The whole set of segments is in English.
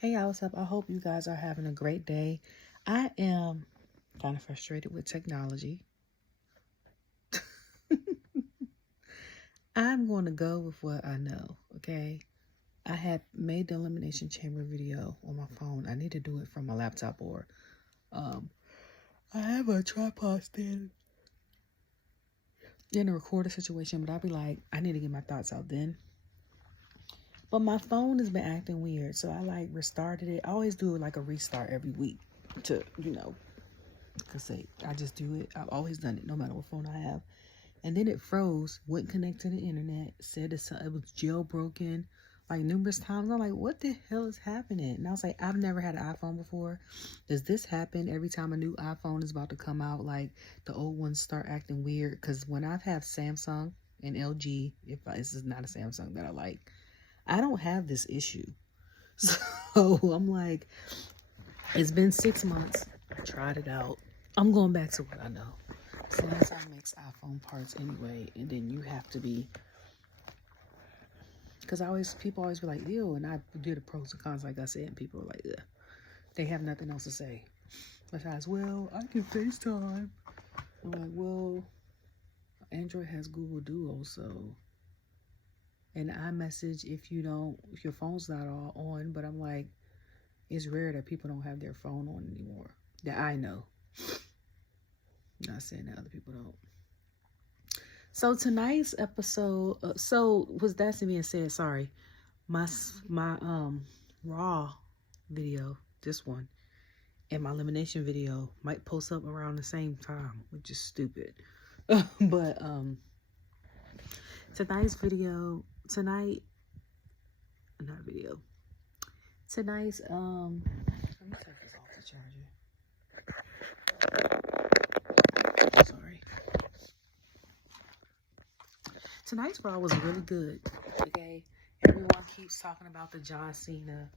Hey y'all, what's up? I hope you guys are having a great day. I am kind of frustrated with technology. I'm going to go with what I know, okay? I had made the Elimination Chamber video on my phone. I need to do it from my laptop or I have a tripod stand in a recorder situation, but I'll be like, I need to get my thoughts out then. But my phone has been acting weird, so I restarted it. I always do like a restart every week to, because I just do it. I've always done it no matter what phone I have. And then it froze, wouldn't connect to the internet, said it was jailbroken like numerous times. I'm like, what the hell is happening? And I was like, I've never had an iPhone before. Does this happen every time a new iPhone is about to come out? Like the old ones start acting weird? Because when I've had Samsung and LG, this is not a Samsung that I like, I don't have this issue. So I'm like, it's been 6 months. I tried it out. I'm going back to what I know. Samsung makes iPhone parts anyway, and then you have to be, because people always be like, ew, and I do the pros and cons like I said, and people are like, ugh. They have nothing else to say. Besides, well, I can FaceTime. I'm like, well, Android has Google Duo, so, and iMessage if your phone's not all on, but I'm like, it's rare that people don't have their phone on anymore, that I know. Not saying that other people don't. So tonight's episode, was that being said, sorry, my Raw video, this one, and my elimination video might post up around the same time, which is stupid. But tonight's let me turn this off the charger. Sorry. Tonight's Raw was really good. Okay, everyone keeps talking about the John Cena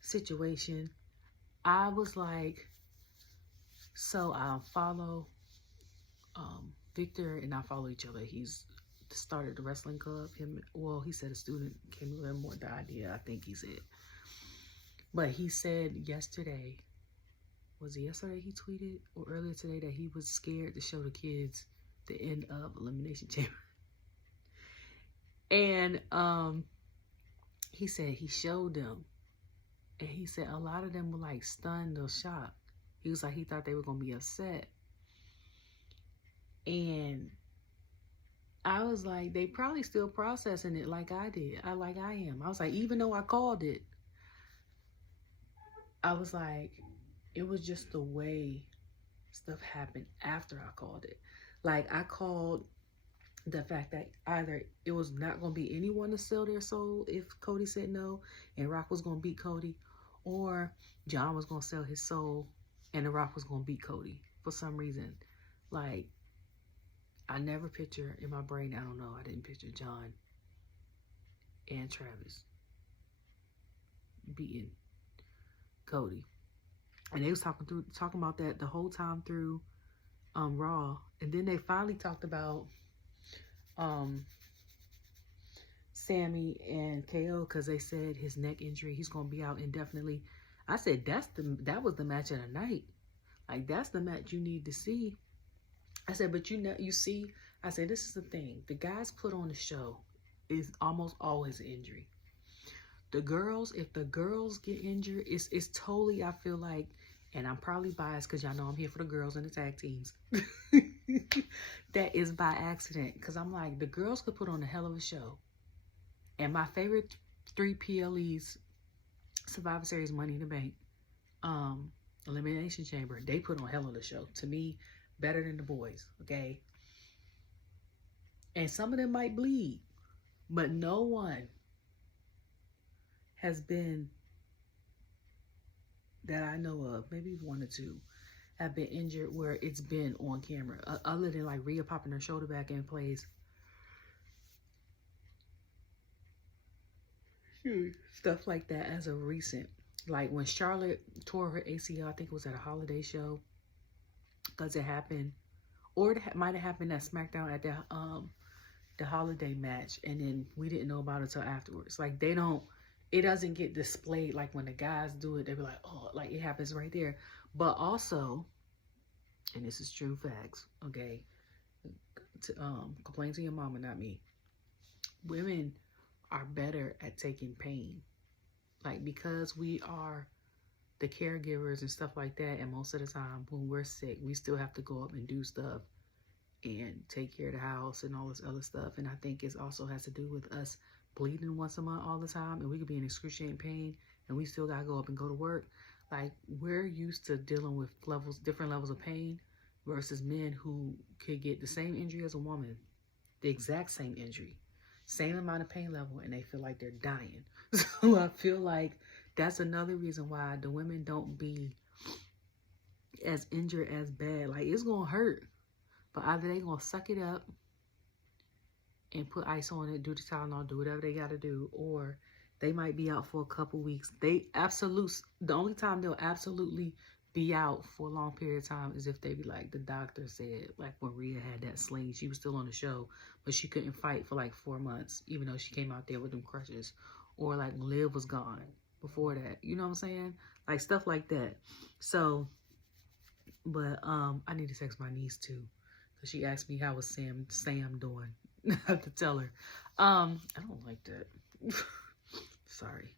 situation. I was like, so I follow Victor and I follow each other. He's started the wrestling club. He said a student came to him with the idea, I think he said. But he said yesterday, was it yesterday he tweeted or earlier today, that he was scared to show the kids the end of Elimination Chamber. And he said he showed them, and he said a lot of them were like stunned or shocked. He was like, he thought they were gonna be upset. And I was like, they probably still processing it like I did. I am. I was like, even though I called it, I was like, it was just the way stuff happened after I called it. Like, I called the fact that either it was not going to be anyone to sell their soul if Cody said no and Rock was going to beat Cody, or John was going to sell his soul and The Rock was going to beat Cody for some reason. Like, I never picture in my brain, I don't know, I didn't picture John and Travis beating Cody. And they was talking about that the whole time through Raw. And then they finally talked about Sammy and KO, because they said his neck injury, he's gonna be out indefinitely. I said that was the match of the night. Like, that's the match you need to see. I said, but you see, I said, this is the thing. The guys put on the show is almost always an injury. The girls, if the girls get injured, it's totally, I feel like, and I'm probably biased because y'all know I'm here for the girls and the tag teams. That is by accident. Because I'm like, the girls could put on a hell of a show. And my favorite 3 PLEs, Survivor Series, Money in the Bank, Elimination Chamber, they put on a hell of a show. To me, better than the boys, okay? And some of them might bleed. But no one has been, that I know of, maybe 1 or 2, have been injured where it's been on camera, other than like Rhea popping her shoulder back in place. Stuff like that as a recent. Like when Charlotte tore her ACL, I think it was at a holiday show, because it happened, or it might have happened at SmackDown at the holiday match, and then we didn't know about it till afterwards. Like, it doesn't get displayed like when the guys do it. They be like, oh, like it happens right there. But also, and this is true facts, okay? Complain to your mama, not me. Women are better at taking pain. Like, because we are the caregivers and stuff like that, and most of the time when we're sick, we still have to go up and do stuff and take care of the house and all this other stuff. And I think it also has to do with us bleeding once a month all the time, and we could be in excruciating pain and we still gotta go up and go to work. Like, we're used to dealing with different levels of pain versus men who could get the same injury as a woman, the exact same injury, same amount of pain level, and they feel like they're dying. So I feel like that's another reason why the women don't be as injured as bad. Like, it's gonna hurt, but either they gonna suck it up and put ice on it, do the Tylenol, do whatever they gotta do, or they might be out for a couple weeks. The only time they'll absolutely be out for a long period of time is if they be like the doctor said, like when Rhea had that sling, she was still on the show, but she couldn't fight for like 4 months, even though she came out there with them crutches. Or like Liv was gone before that. You know what I'm saying? Like stuff like that. So, but I need to text my niece too, because she asked me how was Sam doing. I have to tell her. I don't like that. Sorry.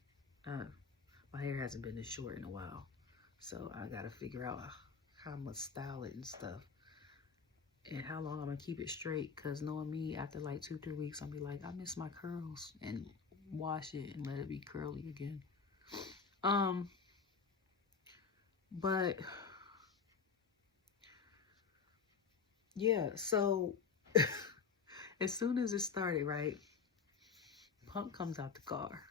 My hair hasn't been this short in a while. So I got to figure out how I'm going to style it and stuff. And how long I'm going to keep it straight. Because knowing me, after like 2-3 weeks, I'll be like, I miss my curls. And wash it and let it be curly again. But yeah, so as soon as it started, right, Punk comes out the car.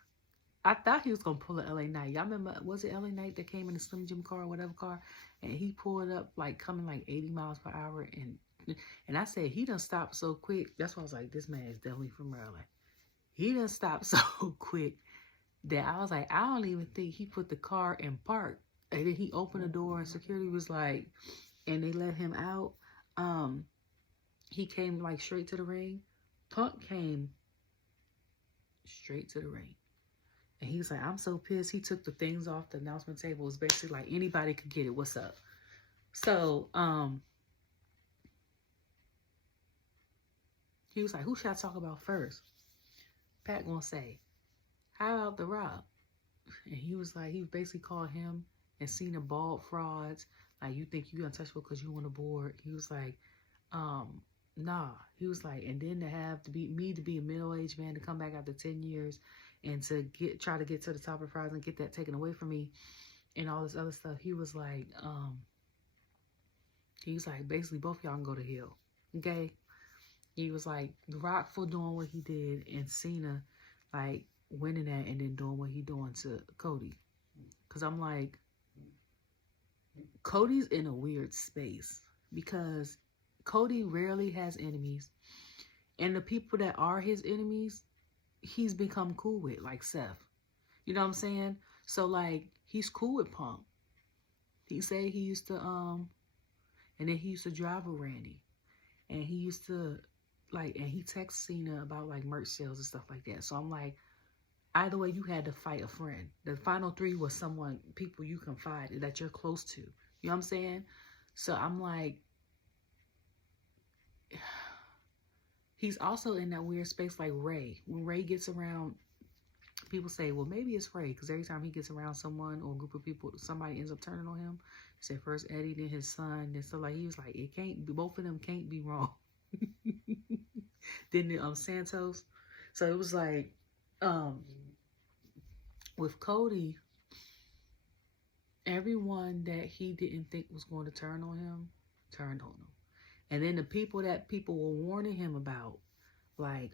I thought he was gonna pull a LA Knight. Y'all remember, was it LA Knight that came in the Slim Jim car or whatever car, and he pulled up like coming like 80 miles per hour, and I said he done stopped so quick. That's why I was like, this man is definitely from Maryland. He done stopped so quick that I was like, I don't even think he put the car in park. And then he opened the door and security was like, and they let him out. He came like straight to the ring. Punk came straight to the ring. And he was like, I'm so pissed. He took the things off the announcement table. It was basically like anybody could get it. What's up? So, he was like, who should I talk about first? Pat gonna say, how about The Rock? And he was like, he basically called him and Cena bald frauds. Like, you think you untouchable because you on the board. He was like, nah. He was like, and then to be a middle-aged man to come back after 10 years and to try to get to the top of the prize and get that taken away from me and all this other stuff. He was like, basically both of y'all can go to hell. Okay? He was like, The Rock for doing what he did and Cena like winning that and then doing what he doing to Cody. Because I'm like, Cody's in a weird space because Cody rarely has enemies. And the people that are his enemies, he's become cool with, like Seth. You know what I'm saying? So, like, he's cool with Punk. He said he used to, and then he used to drive with Randy. And he used to, like, and he texts Cena about, like, merch sales and stuff like that. So I'm like, either way, you had to fight a friend. The final 3 was people you confide that you're close to. You know what I'm saying? So I'm like, he's also in that weird space like Ray. When Ray gets around, people say, well, maybe it's Ray. Because every time he gets around someone or a group of people, somebody ends up turning on him. He said first Eddie, then his son. And so like, he was like, it can't be, both of them can't be wrong. Then Santos. So it was like, with Cody, everyone that he didn't think was going to turn on him, turned on him. And then the people that people were warning him about, like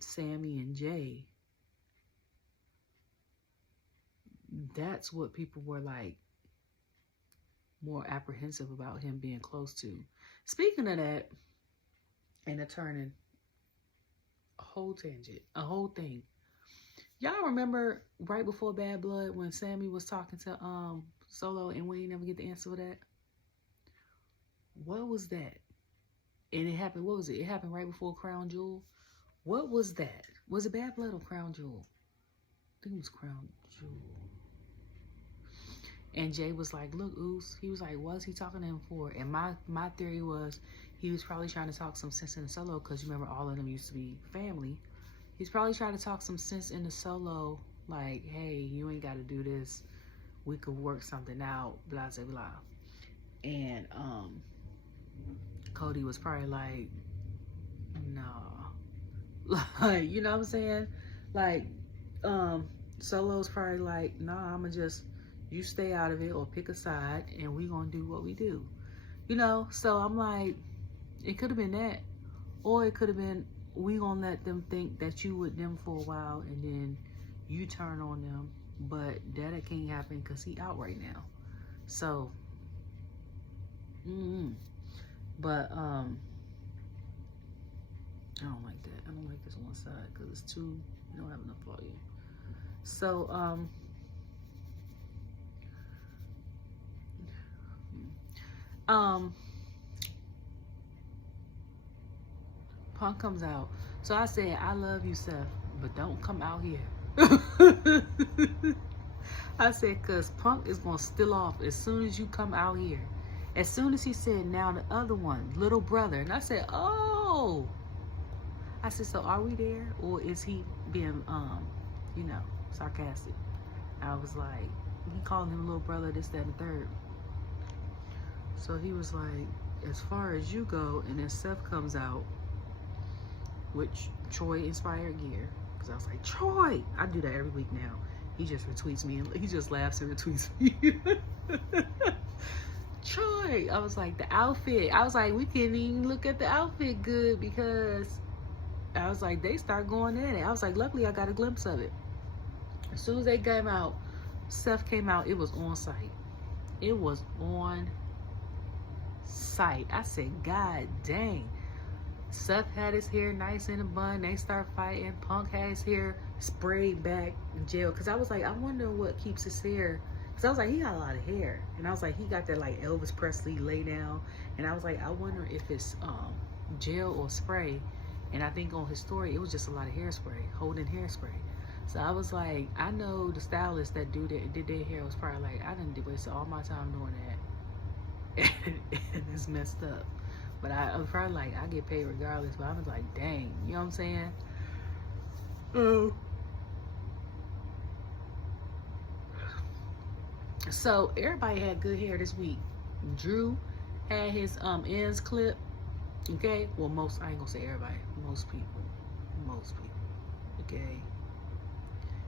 Sammy and Jay, that's what people were like more apprehensive about him being close to. Speaking of that, and turning a whole tangent, a whole thing. Y'all remember right before Bad Blood when Sammy was talking to Solo and we didn't never get the answer for that? What was that? And it happened, what was it? It happened right before Crown Jewel. What was that? Was it Bad Blood or Crown Jewel? I think it was Crown Jewel. And Jay was like, look, Oos. He was like, what's he talking to him for? And my theory was he was probably trying to talk some sense in the Solo, because you remember all of them used to be family. He's probably trying to talk some sense in the Solo, like, hey, you ain't got to do this. We could work something out, blah, blah, blah. And Cody was probably like, nah. Like, you know what I'm saying? Like, Solo's probably like, nah, I'ma just, you stay out of it or pick a side and we gonna do what we do. You know, so I'm like, it could have been that. Or it could have been, we gonna let them think that you with them for a while and then you turn on them. But that can't happen because he out right now. So, but I don't like that. I don't like this one side because it's too, you don't have enough volume. So, Punk comes out. So I said, I love you, Seth, but don't come out here. I said, because Punk is going to still off as soon as you come out here. As soon as he said, now the other one, little brother. And I said, oh. I said, so are we there? Or is he being, you know, sarcastic? I was like, he called him little brother, this, that, and the third. So he was like, as far as you go, and then Seth comes out, which Troy inspired gear. Because I was like, Troy! I do that every week now. He just retweets me, and he just laughs and retweets me. Troy! I was like, the outfit. I was like, we can't even look at the outfit good because I was like, they start going in it. I was like, luckily I got a glimpse of it. As soon as they came out, Seth came out, it was on site. It was on site. I said, God dang. Seth had his hair nice in a bun. They start fighting. Punk had his hair sprayed back in jail. Because I was like, I wonder what keeps his hair. Because I was like, he got a lot of hair. And I was like, he got that like Elvis Presley lay down. And I was like, I wonder if it's gel or spray. And I think on his story, it was just a lot of hairspray, holding hairspray. So I was like, I know the stylist that did their hair was probably like, I didn't waste all my time doing that. And it's messed up. But I was probably like, I get paid regardless. But I was like, dang, you know what I'm saying? So everybody had good hair this week. Drew had his ends clipped. Okay, well I ain't gonna say everybody. Most people. Okay,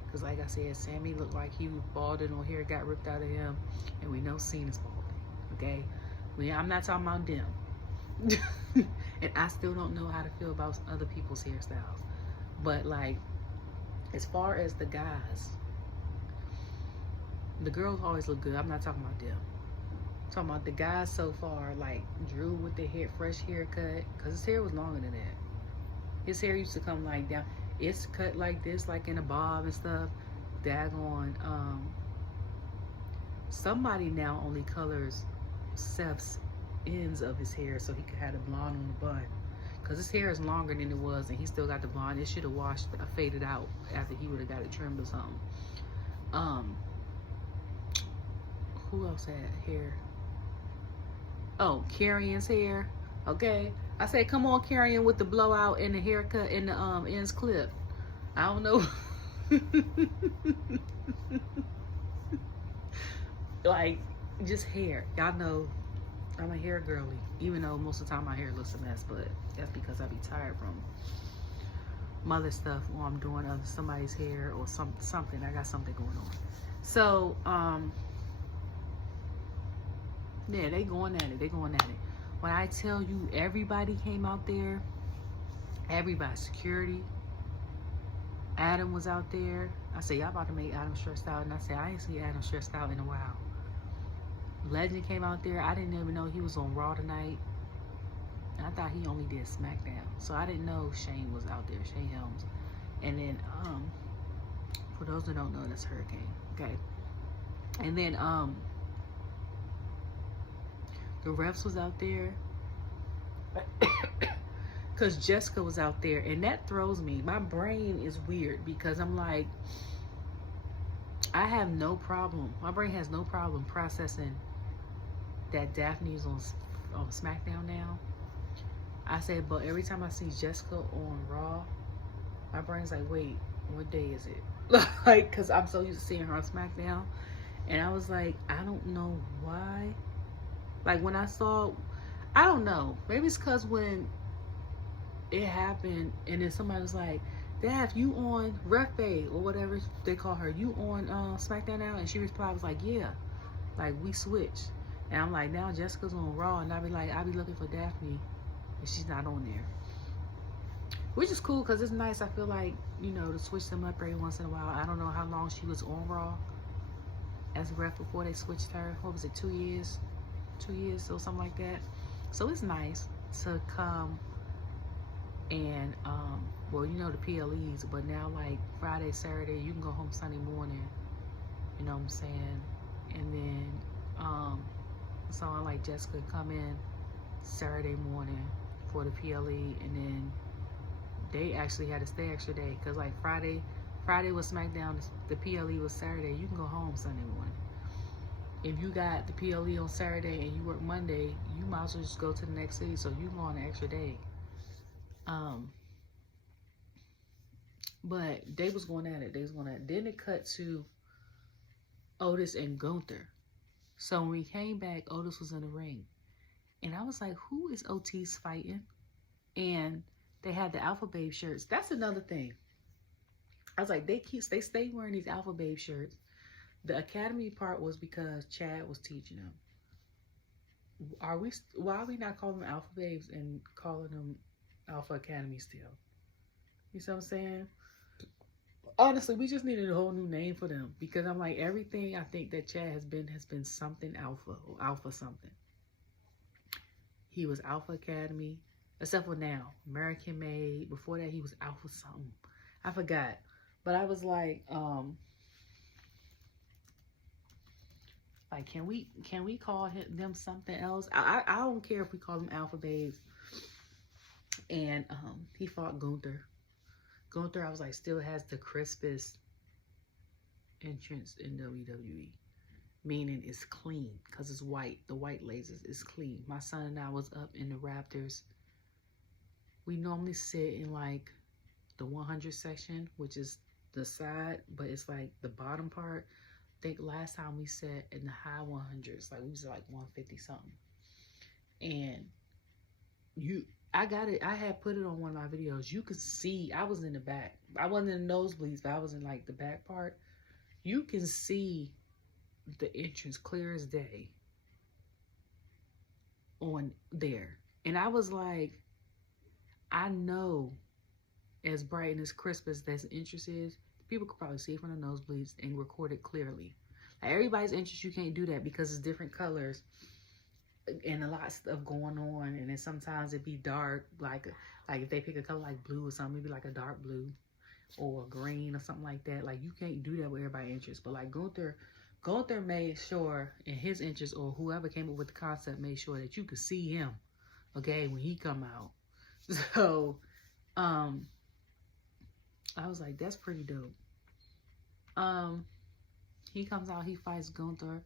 because like I said, Sammy looked like he was balding or hair got ripped out of him, and we know Cena's balding. Okay, I'm not talking about them. And I still don't know how to feel about other people's hairstyles. But like, as far as the guys, the girls always look good. I'm not talking about them. I'm talking about the guys so far, like Drew with the fresh haircut, because his hair was longer than that. His hair used to come like down. It's cut like this, like in a bob and stuff. Daggone. Somebody now only colors Seth's ends of his hair so he could have the blonde on the bun, because his hair is longer than it was and he still got the blonde. It should have faded out after he would have got it trimmed or something. Who else had hair? Oh, Karrion's hair. Okay, I said, come on, Karrion, with the blowout and the haircut and the ends clip. I don't know. Like, just hair. Y'all know I'm a hair girly, even though most of the time my hair looks a mess, but that's because I be tired from mother stuff, or I'm doing somebody's hair or something. I got something going on. So, yeah, they going at it. When I tell you everybody came out there, everybody, security, Adam was out there. I said, y'all about to make Adam stressed out. And I said, I ain't seen Adam stressed out in a while. Legend came out there. I didn't even know he was on Raw tonight. And I thought he only did SmackDown. So I didn't know Shane was out there, Shane Helms. And then, for those who don't know, that's Hurricane. Okay. And then, the refs was out there. Because Jessica was out there, and that throws me. My brain is weird because I'm like, I have no problem. My brain has no problem processing that Daphne's on SmackDown now. I said, but every time I see Jessica on Raw, my brain's like, wait, what day is it? Like, because I'm so used to seeing her on SmackDown. And I was like, I don't know why. Like, when I saw, I don't know. Maybe it's because when it happened, and then somebody was like, Daph, you on Ref Bay, or whatever they call her, you on SmackDown now? And she replied, was like, yeah. Like, we switched. And I'm like, now Jessica's on Raw, and I be looking for Daphne, and she's not on there. Which is cool, because it's nice, I feel like, you know, to switch them up every once in a while. I don't know how long she was on Raw as a ref before they switched her. What was it, 2 years? 2 years or something like that. So it's nice to come and, well, you know, the PLEs, but now, like, Friday, Saturday, you can go home Sunday morning, you know what I'm saying? And then, someone like Jessica come in Saturday morning for the PLE, and then they actually had to stay extra day, because, like, Friday was SmackDown, the PLE was Saturday, you can go home Sunday morning. If you got the PLE on Saturday and you work Monday, you might as well just go to the next city, so you can go on an extra day. But they was going at it. Then it cut to Otis and Gunther. So when we came back, Otis was in the ring. And I was like, who is Otis fighting? And they had the Alpha Babe shirts. That's another thing. I was like, they stay wearing these Alpha Babe shirts. The Academy part was because Chad was teaching them. Why are we not calling them Alpha Babes and calling them Alpha Academy still? You see what I'm saying? Honestly, we just needed a whole new name for them, because I'm like, everything I think that Chad has been something Alpha or Alpha something. He was Alpha Academy, except for now, American Made. Before that, he was Alpha something. I forgot. But I was like, can we call them something else? I don't care if we call them Alpha Babes. And he fought Gunther. Gunther, I was like, still has the crispest entrance in WWE. Meaning it's clean, because it's white. The white lasers is clean. My son and I was up in the Raptors. We normally sit in like the 100 section, which is the side, but it's like the bottom part. I think last time we sat in the high 100s, like we was like 150 something. And I had put it on one of my videos. You could see, I was in the back. I wasn't in the nosebleeds, but I was in like the back part. You can see the entrance clear as day on there. And I was like, I know as bright and as crisp as that entrance is, people could probably see it from the nosebleeds and record it clearly. Like, everybody's entrance, you can't do that because it's different colors and a lot of stuff going on, and then sometimes it be dark, like if they pick a color like blue or something, maybe like a dark blue or green or something like that. Like, you can't do that with everybody's interest. But like Gunther made sure in his interest, or whoever came up with the concept made sure that you could see him, okay, when he come out. So I was like, that's pretty dope. He comes out, he fights Gunther.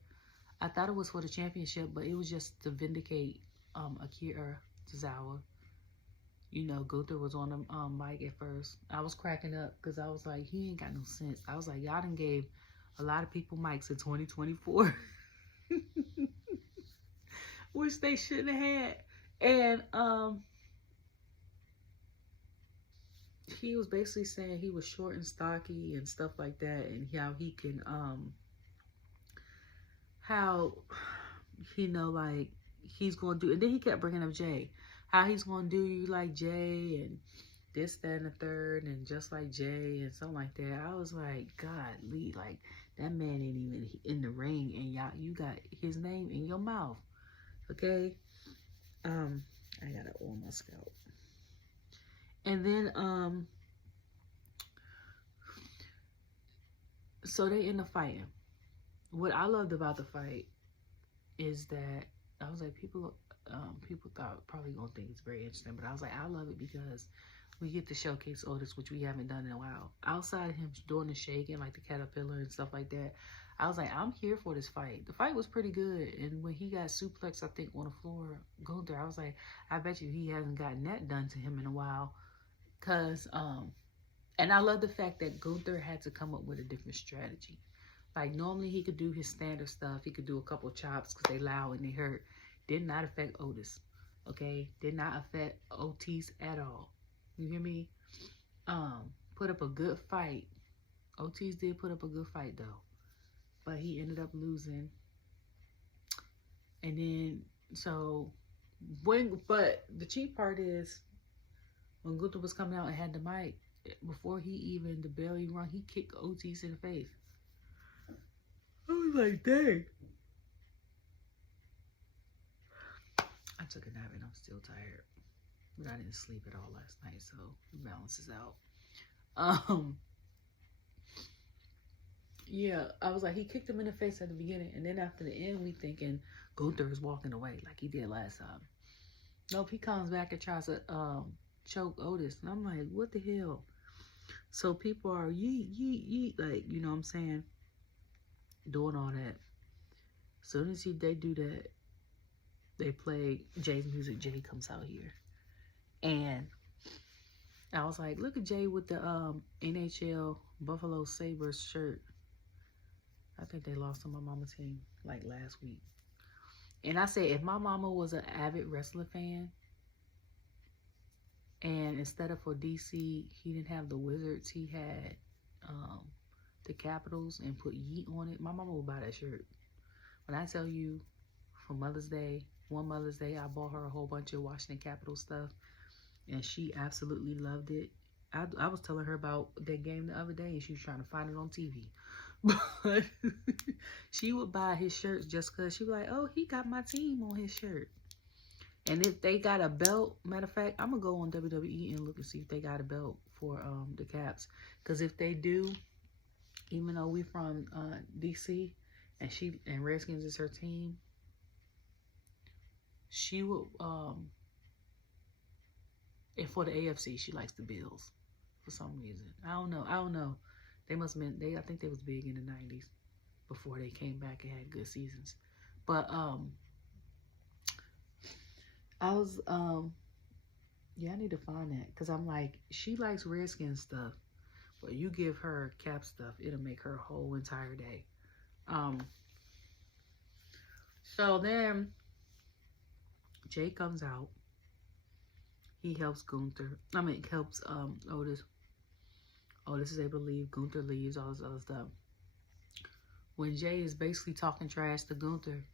I thought it was for the championship, but it was just to vindicate Akira Tozawa. You know, Gunther was on the mic at first. I was cracking up because I was like, he ain't got no sense. I was like, y'all done gave a lot of people mics in 2024. Which they shouldn't have had. And he was basically saying he was short and stocky and stuff like that, and how he can how, you know, like, he's going to do, and then he kept bringing up Jay, how he's going to do you like Jay, and this, that, and the third, and just like Jay, and something like that. I was like, God, Lee, like, that man ain't even in the ring, and y'all, you got his name in your mouth, okay? I gotta oil my scalp. And then, so they end up fighting. What I loved about the fight is that I was like, people, people thought probably gonna think it's very interesting, but I was like, I love it because we get to showcase Otis, which we haven't done in a while. Outside of him doing the shaking, like the caterpillar and stuff like that, I was like, I'm here for this fight. The fight was pretty good, and when he got suplexed, I think on the floor, Gunther, I was like, I bet you he hasn't gotten that done to him in a while, cause and I love the fact that Gunther had to come up with a different strategy. Like normally he could do his standard stuff. He could do a couple chops because they loud and they hurt. Did not affect Otis. Okay? Did not affect Otis at all. You hear me? Put up a good fight. Otis did put up a good fight though. But he ended up losing. And then but the cheap part is when Gunther was coming out and had the mic, before he even the belly run, he kicked Otis in the face. I was like, dang. I took a nap and I'm still tired. But I didn't sleep at all last night, so it balances out. Yeah, I was like, he kicked him in the face at the beginning, and then after the end, we thinking Gunther is walking away like he did last time. Nope, he comes back and tries to choke Otis, and I'm like, what the hell? So people are yeet, like, you know what I'm saying, doing all that. As soon as they do that, they play Jay's music. Jay comes out here, and I was like, look at Jay with the NHL Buffalo Sabres shirt. I think they lost to my mama's team like last week. And I said, if my mama was an avid wrestler fan, and instead of for DC, he didn't have the Wizards, he had the Capitals and put Yeet on it, my mama would buy that shirt. When I tell you, for Mother's Day, one Mother's Day, I bought her a whole bunch of Washington Capitals stuff, and she absolutely loved it. I was telling her about that game the other day, and she was trying to find it on TV. But she would buy his shirts just because she was like, oh, he got my team on his shirt. And if they got a belt, matter of fact, I'm going to go on WWE and look and see if they got a belt for the Caps. Because if they do, even though we from DC and Redskins is her team, she would, and for the AFC, she likes the Bills for some reason. I don't know. They must have been, I think they was big in the 90s before they came back and had good seasons. But, I was, yeah, I need to find that. Because I'm like, she likes Redskins stuff. But you give her Cap stuff, it'll make her whole entire day. So then, Jay comes out. He helps helps Otis. Otis is able to leave. Gunther leaves, all this other stuff. When Jay is basically talking trash to Gunther,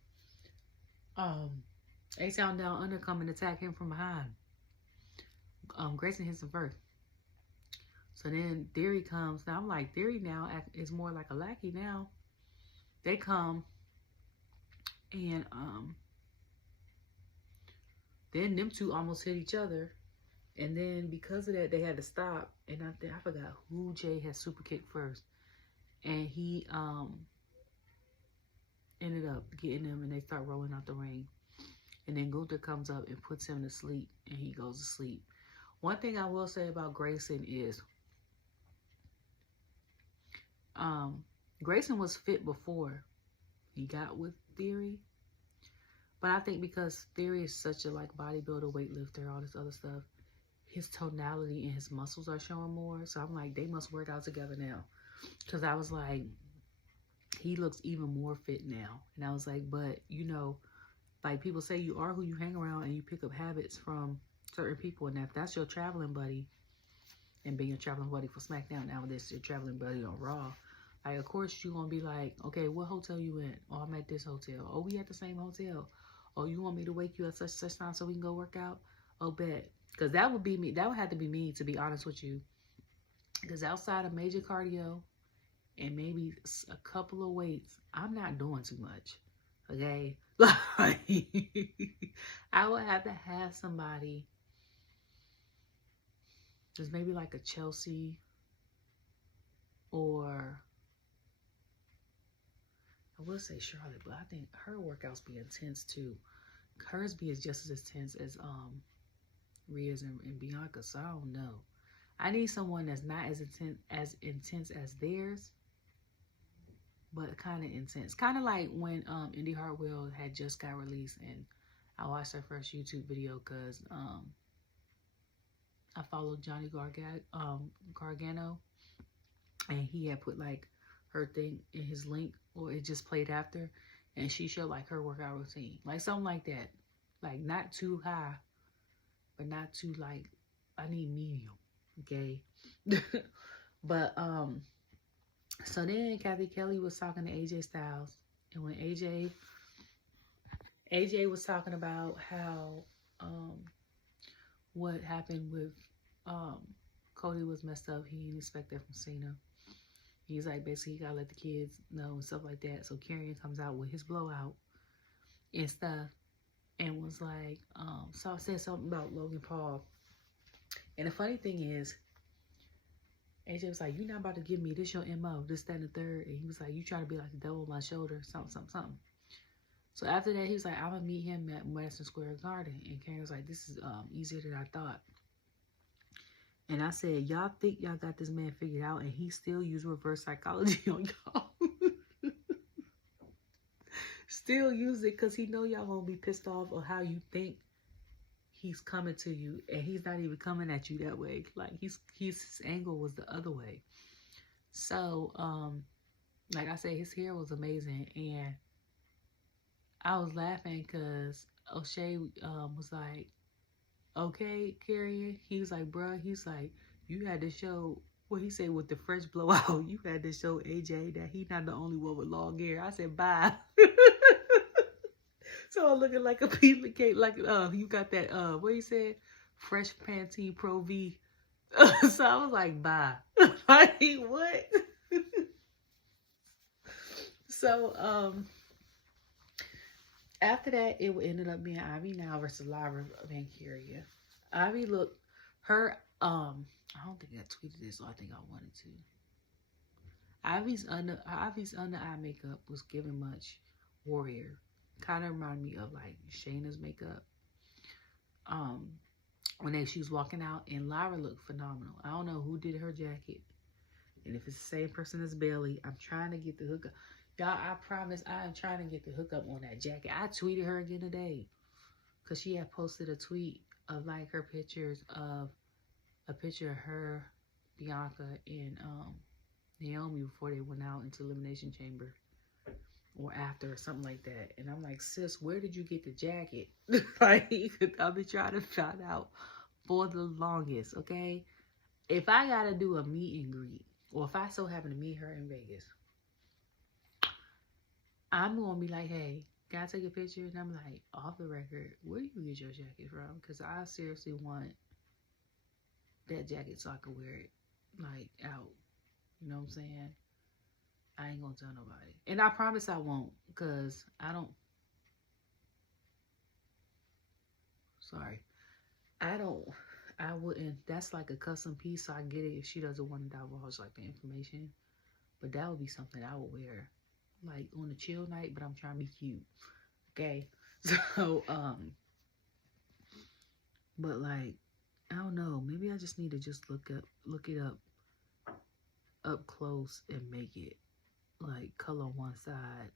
A-Town Down Under come and attack him from behind. Grayson hits him first. So then Theory comes. Now I'm like, Theory now is more like a lackey now. They come and then them two almost hit each other. And then because of that, they had to stop. And I forgot who Jay had super kicked first. And he ended up getting him, and they start rolling out the ring. And then Gunther comes up and puts him to sleep, and he goes to sleep. One thing I will say about Grayson is Grayson was fit before he got with Theory. But I think because Theory is such a like bodybuilder, weightlifter, all this other stuff, his tonality and his muscles are showing more. So I'm like, they must work out together now. Because I was like, he looks even more fit now. And I was like, but, you know, like people say you are who you hang around and you pick up habits from certain people. And if that's your traveling buddy and being a traveling buddy for SmackDown, now this your traveling buddy on Raw, like, of course you're going to be like, okay, what hotel you in? Oh, I'm at this hotel. Oh, we at the same hotel. Oh, you want me to wake you at such time so we can go work out? Oh, bet. Because that would be me. That would have to be me, to be honest with you. Because outside of major cardio and maybe a couple of weights, I'm not doing too much. Okay? I would have to have somebody, just maybe like a Chelsea, or I would say Charlotte, but I think her workouts be intense too. hers be just as intense as Rhea's and Bianca, so I don't know. I need someone that's not as intense as theirs, but kind of intense. Kind of like when Indy Hartwell had just got released, and I watched her first YouTube video because I followed Johnny Gargano, and he had put like her thing in his link, or it just played after, and she showed like her workout routine, like something like that, like not too high, but not too like, I need medium, okay? But so then Cathy Kelly was talking to AJ Styles, and when AJ was talking about how what happened with Cody was messed up, he didn't expect that from Cena. He's like, basically, he gotta let the kids know and stuff like that. So Karrion comes out with his blowout and stuff, and was like, so I said something about Logan Paul. And the funny thing is, AJ was like, "You not about to give me this your MO, this, that, and the third." And he was like, "You trying to be like the devil on my shoulder, something." So after that, he was like, "I'm gonna meet him at Madison Square Garden." And Karrion was like, "This is easier than I thought." And I said, "Y'all think y'all got this man figured out, and he still use reverse psychology on y'all." Still use it because he know y'all gonna be pissed off of how you think he's coming to you, and he's not even coming at you that way. Like his angle was the other way. So like I said, his hair was amazing, and I was laughing because O'Shea was like, "Okay, Karrion." He was like, "Bruh," he's like, "You had to show," what he said, with the fresh blowout, "You had to show AJ that he not the only one with long hair." I said, "Bye." So I'm looking like a piece of cake, like you got that what he said, fresh Pantene Pro V. So I was like, "Bye." Like, what? So after that, it ended up being Ivy Nile versus Lyra Valkeria. Ivy looked, her I don't think I tweeted this, so I think I wanted to. Ivy's under eye makeup was giving much warrior. Kind of reminded me of like Shayna's makeup. When she was walking out, and Lyra looked phenomenal. I don't know who did her jacket, and if it's the same person as Bailey, I'm trying to get the hookup. Y'all, I promise I am trying to get the hookup on that jacket. I tweeted her again today because she had posted a tweet of like her pictures of a picture of her, Bianca, and Naomi before they went out into Elimination Chamber, or after, or something like that. And I'm like, "Sis, where did you get the jacket?" Like, I've been trying to find out for the longest, okay? If I gotta do a meet and greet, or if I so happen to meet her in Vegas, I'm gonna be like, "Hey, can I take a picture?" And I'm like, off the record, where do you get your jacket from? Because I seriously want that jacket so I can wear it, like, out. You know what I'm saying? I ain't gonna tell nobody. And I promise I won't, because I don't. Sorry. I wouldn't. That's like a custom piece, so I get it if she doesn't want to divulge like the information. But that would be something I would wear, like on a chill night, but I'm trying to be cute. Okay? So, but like, I don't know. Maybe I just need to just look it up close and make it like color one side,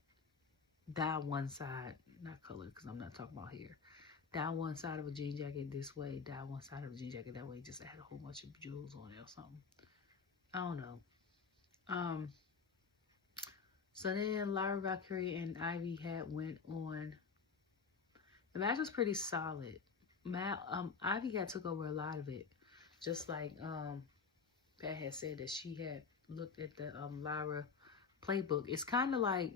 dye one side, not color because I'm not talking about hair. Dye one side of a jean jacket this way, dye one side of a jean jacket that way, just add a whole bunch of jewels on it or something. I don't know. So then Lyra, Valkyrie, and Ivy went on. The match was pretty solid. Ivy had took over a lot of it. Just like Pat had said that she had looked at the Lyra playbook. It's kind of like,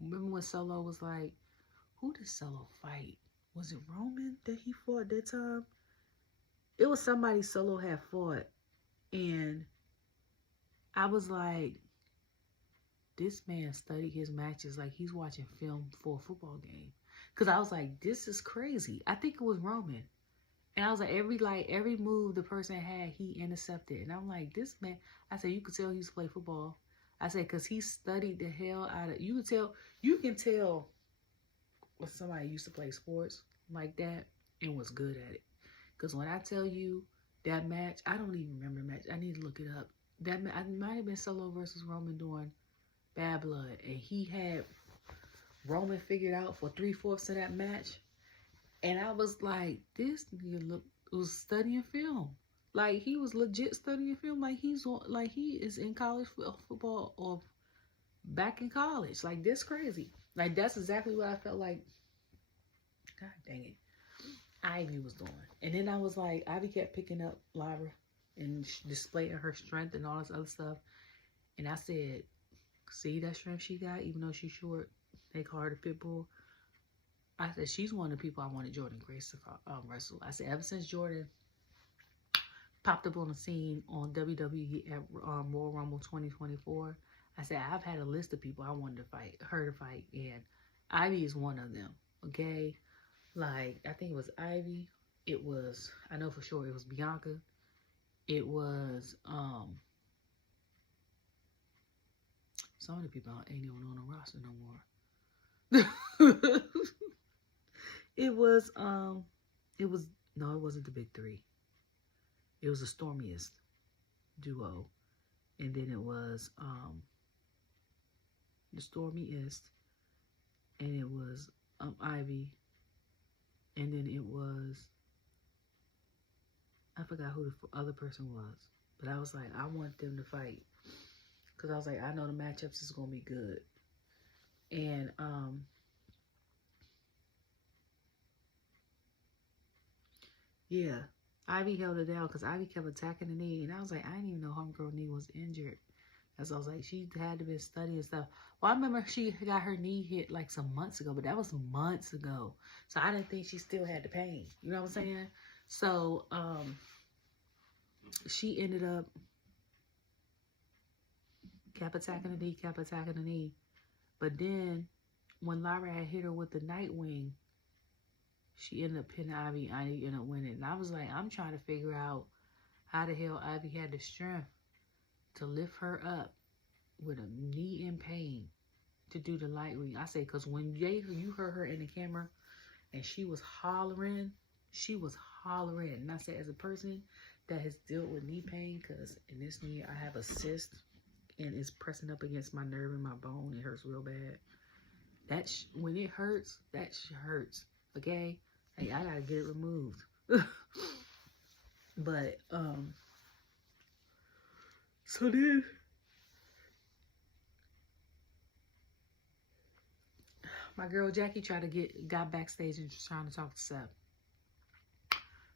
remember when Solo was like, who did Solo fight? Was it Roman that he fought at that time? It was somebody Solo had fought. And I was like, this man studied his matches like he's watching film for a football game. Because I was like, this is crazy. I think it was Roman. And I was like, every move the person had, he intercepted. And I'm like, this man, I said, you could tell he used to play football. I said, because he studied the hell out of, you can tell somebody used to play sports like that and was good at it. Because when I tell you that match, I don't even remember the match. I need to look it up. That I might have been Solo versus Roman during Bad Blood, and he had Roman figured out for 3/4 of that match, and I was like, this nigga was studying film. Like, he was legit studying film. Like, he is in college football or back in college. Like, this crazy. Like, that's exactly what I felt like. God dang it. Ivy was doing. And then I was like, Ivy kept picking up Lyra and displaying her strength and all this other stuff. And I said, see that strength she got, even though she's short? They call her the pit bull. I said, she's one of the people I wanted Jordan Grace to wrestle. I said, ever since Jordan popped up on the scene on WWE at Royal Rumble 2024, I said, I've had a list of people I wanted her to fight, and Ivy is one of them, okay? Like, I think it was Ivy. It was, I know for sure it was Bianca. It was, some of the people ain't even on the roster no more. It wasn't the big three. It was the Stormiest duo. And then it was, the Stormiest. And it was, Ivy. And then it was, I forgot who the other person was. But I was like, I want them to fight. Because I was like, I know the matchups is going to be good. And, yeah, Ivy held it down because Ivy kept attacking the knee. And I was like, I didn't even know homegirl knee was injured. Because I was like, she had to be studying stuff. Well, I remember she got her knee hit like some months ago, but that was months ago. So I didn't think she still had the pain. You know what I'm saying? So, she ended up kept attacking the knee. But then, when Lyra had hit her with the Nightwing, she ended up pinning Ivy. Ivy ended up winning. And I was like, I'm trying to figure out how the hell Ivy had the strength to lift her up with a knee in pain to do the Nightwing. I say, because when you heard her in the camera and she was hollering. And I said, as a person that has dealt with knee pain, because in this knee I have a cyst and it's pressing up against my nerve and my bone. It hurts real bad. When it hurts, that hurts. Okay? Hey, I gotta get it removed. But, so then, my girl Jackie got backstage and was trying to talk to Seth.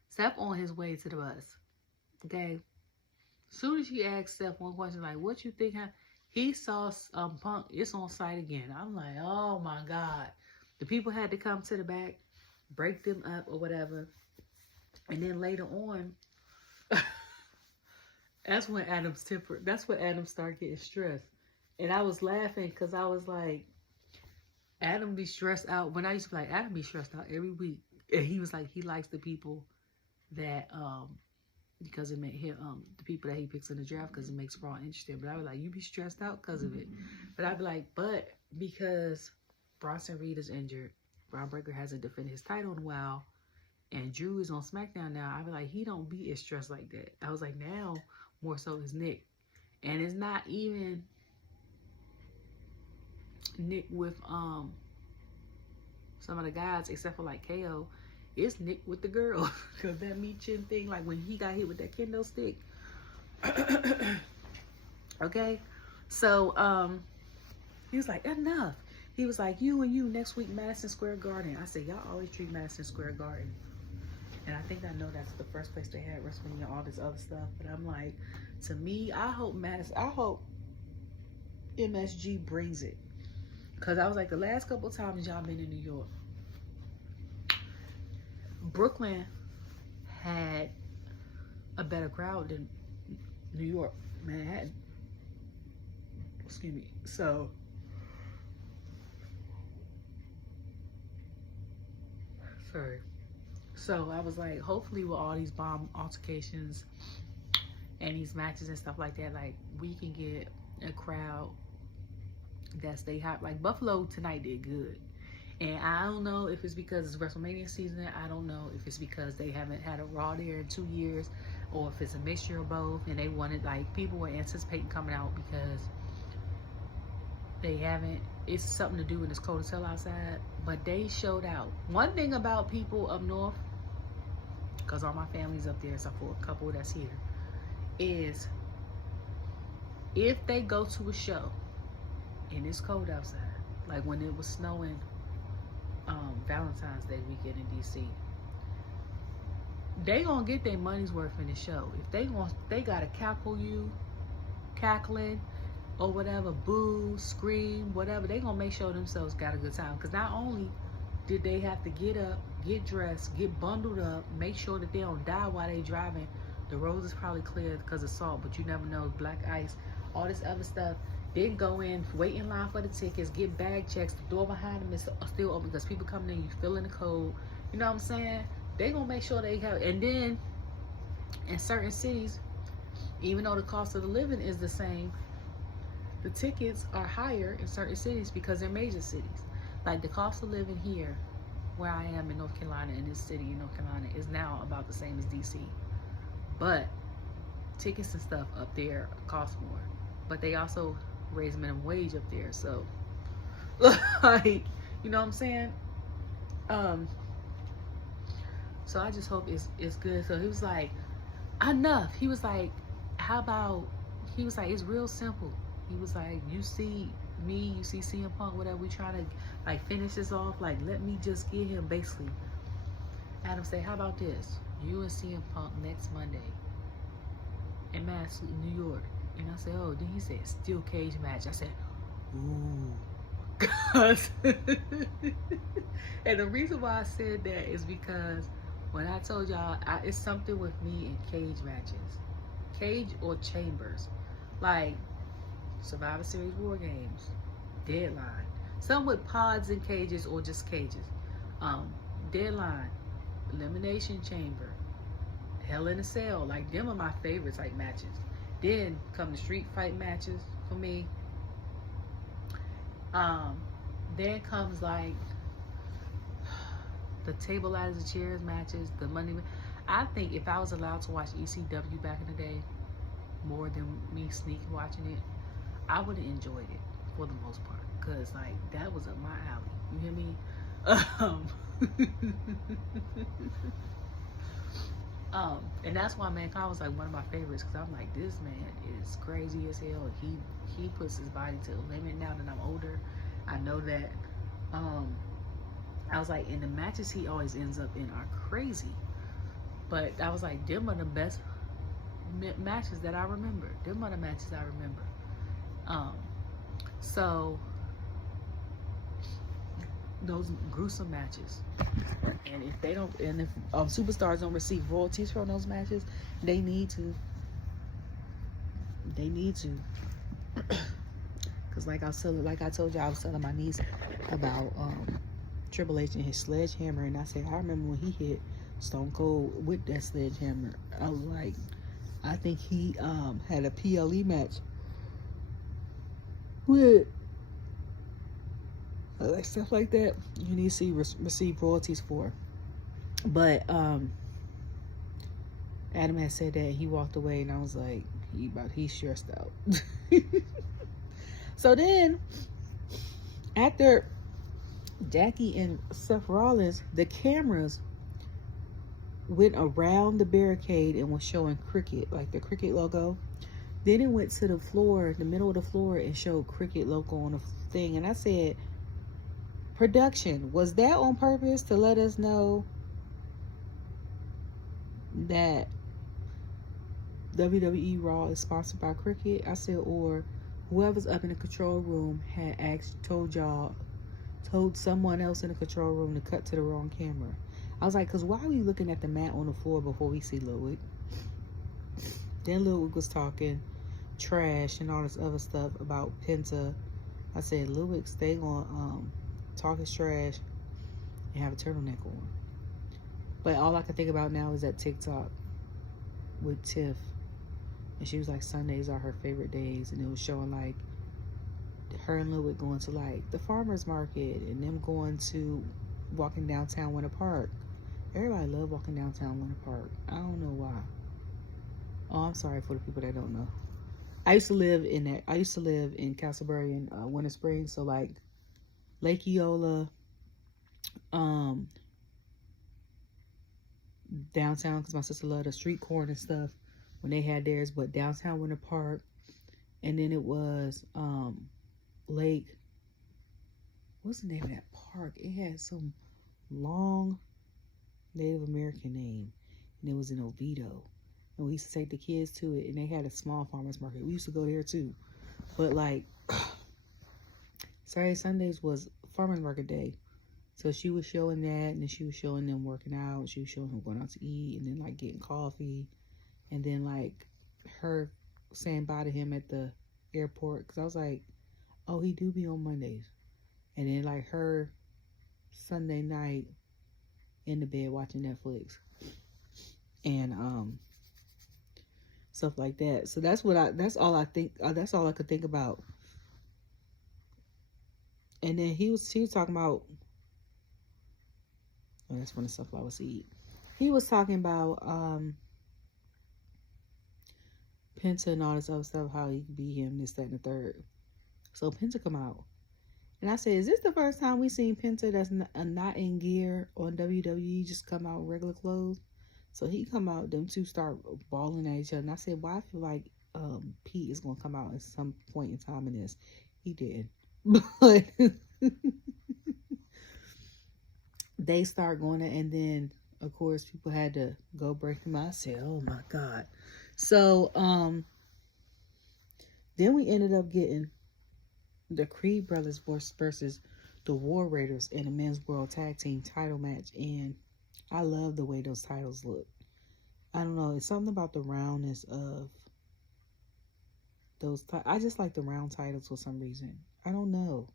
Seth on his way to the bus. Okay? Soon as she asked Seth one question, like, what you think? He saw Punk, it's on site again. I'm like, oh my God. The people had to come to the back, break them up or whatever. And then later on, that's when Adam started getting stressed. And I was laughing because I was like, Adam be stressed out. When I used to be like, Adam be stressed out every week. And he was like, he likes the people that, because it made him, the people that he picks in the draft because it makes Bron interesting. But I was like, you be stressed out because of it. But I'd be like, but because Bronson Reed is injured, Bron Breakker hasn't defended his title in a while, and Drew is on SmackDown now, I'd be like, he don't be as stressed like that. I was like, now, more so is Nick. And it's not even Nick with some of the guys, except for like KO. It's Nick with the girl. Because that meat chin thing, like when he got hit with that kendo stick. Okay? So, he was like, enough. He was like, you and you next week, Madison Square Garden. I said, y'all always treat Madison Square Garden. And I think I know that's the first place they had WrestleMania, all this other stuff. But I'm like, to me, I hope MSG brings it. Because I was like, the last couple of times y'all been in New York, Brooklyn had a better crowd than New York, Manhattan. Excuse me. So, sorry. So I was like, hopefully with all these bomb altercations and these matches and stuff like that, like we can get a crowd that stay hot. Like Buffalo tonight did good. And I don't know if it's because it's WrestleMania season. I don't know if it's because they haven't had a Raw there in 2 years, or if it's a mixture of both. And they wanted, like, people were anticipating coming out because they haven't. It's something to do when it's cold as hell outside. But they showed out. One thing about people up north, because all my family's up there, except for a couple that's here, is if they go to a show and it's cold outside, like when it was snowing Valentine's Day weekend in DC, they gonna get their money's worth in the show. If they gotta cackling or whatever, boo, scream, whatever, they gonna make sure themselves got a good time. Because not only did they have to get up, get dressed, get bundled up, make sure that they don't die while they driving. The roads is probably clear because of salt, but you never know, black ice, all this other stuff. Then go in, wait in line for the tickets, get bag checks. The door behind them is still open because people coming in, you feeling the cold. You know what I'm saying? They gonna make sure they have. And then in certain cities, even though the cost of the living is the same, the tickets are higher in certain cities because they're major cities. Like the cost of living here, where I am in North Carolina, in this city in North Carolina, is now about the same as DC. But tickets and stuff up there cost more. But they also raise minimum wage up there, so like, you know what I'm saying? So I just hope it's good. So he was like, enough. He was like, how about, he was like, it's real simple. He was like, you see me, you see CM Punk, whatever, we try to like finish this off, like let me just get him. Basically, Adam said, how about this, you and CM Punk next Monday in New York. And I said, oh, then he said, steel cage match. I said, ooh. And the reason why I said that is because when I told y'all, it's something with me in cage matches. Cage or chambers. Like Survivor Series War Games, Deadline. Some with pods and cages or just cages. Deadline, Elimination Chamber, Hell in a Cell. Like, them are my favorite type matches. Then come the street fight matches for me. Then comes like the table ladders, chairs matches, the money. I think if I was allowed to watch ECW back in the day, more than me sneak watching it, I would have enjoyed it for the most part. Cause like that was up my alley. You hear me? And that's why Mankind was like one of my favorites, because I'm like, this man is crazy as hell. He puts his body to the limit. Now that I'm older, I know that. I was like, and the matches he always ends up in are crazy. But I was like, them are the best matches that I remember. Them are the matches I remember. So those gruesome matches, and if they don't, and if superstars don't receive royalties from those matches, they need to. Because like I told you, I was telling my niece about Triple H and his sledgehammer, and I said, I remember when he hit Stone Cold with that sledgehammer. I was like, I think he had a PLE match with like stuff like that. You need to see receive royalties for. But Adam had said that he walked away, and I was like, he's stressed out. So then after Jackie and Seth Rollins, the cameras went around the barricade and was showing cricket, like the cricket logo. Then it went to the floor, the middle of the floor, and showed cricket logo on the thing. And I said, production, was that on purpose to let us know that WWE Raw is sponsored by cricket? I said, or whoever's up in the control room had told someone else in the control room to cut to the wrong camera. I was like, because why are we looking at the mat on the floor before we see Ludwig? Then Ludwig was talking trash and all this other stuff about Penta. I said, Ludwig, stay on talk his trash and have a turtleneck on. But all I can think about now is that TikTok with Tiff. And she was like, Sundays are her favorite days. And it was showing like her and Ludwig going to like the farmer's market and them going to walking downtown Winter Park. Everybody love walking downtown Winter Park. I don't know why. Oh, I'm sorry for the people that don't know. I used to live in Castleberry and Winter Springs, so like Lake Eola, downtown, because my sister loved the street corn and stuff when they had theirs, but downtown Winter Park, and then it was Lake, what's the name of that park? It had some long Native American name, and it was in Oviedo, and we used to take the kids to it, and they had a small farmers market. We used to go there too, but like Saturday Sundays was farmers market day. So she was showing that, and then she was showing them working out. She was showing them going out to eat, and then like getting coffee, and then like her saying bye to him at the airport. Cause I was like, oh, he do be on Mondays, and then like her Sunday night in the bed watching Netflix, and stuff like that. So that's all I think. That's all I could think about. And then she was talking about. Oh, that's when the sunflowers eat. He was talking about Penta and all this other stuff, how he could be him, this, that, and the third. So Penta come out. And I said, is this the first time we seen Penta that's not in gear on WWE, just come out in regular clothes? So he come out, them two start balling at each other. And I said, well, I feel like Pete is going to come out at some point in time in this. He did. But they start going, and then of course people had to go break them out. I said, oh my God. So then we ended up getting the Creed brothers versus the War Raiders in a men's world tag team title match, and I love the way those titles look. I don't know, it's something about the roundness of those I just like the round titles for some reason. I don't know.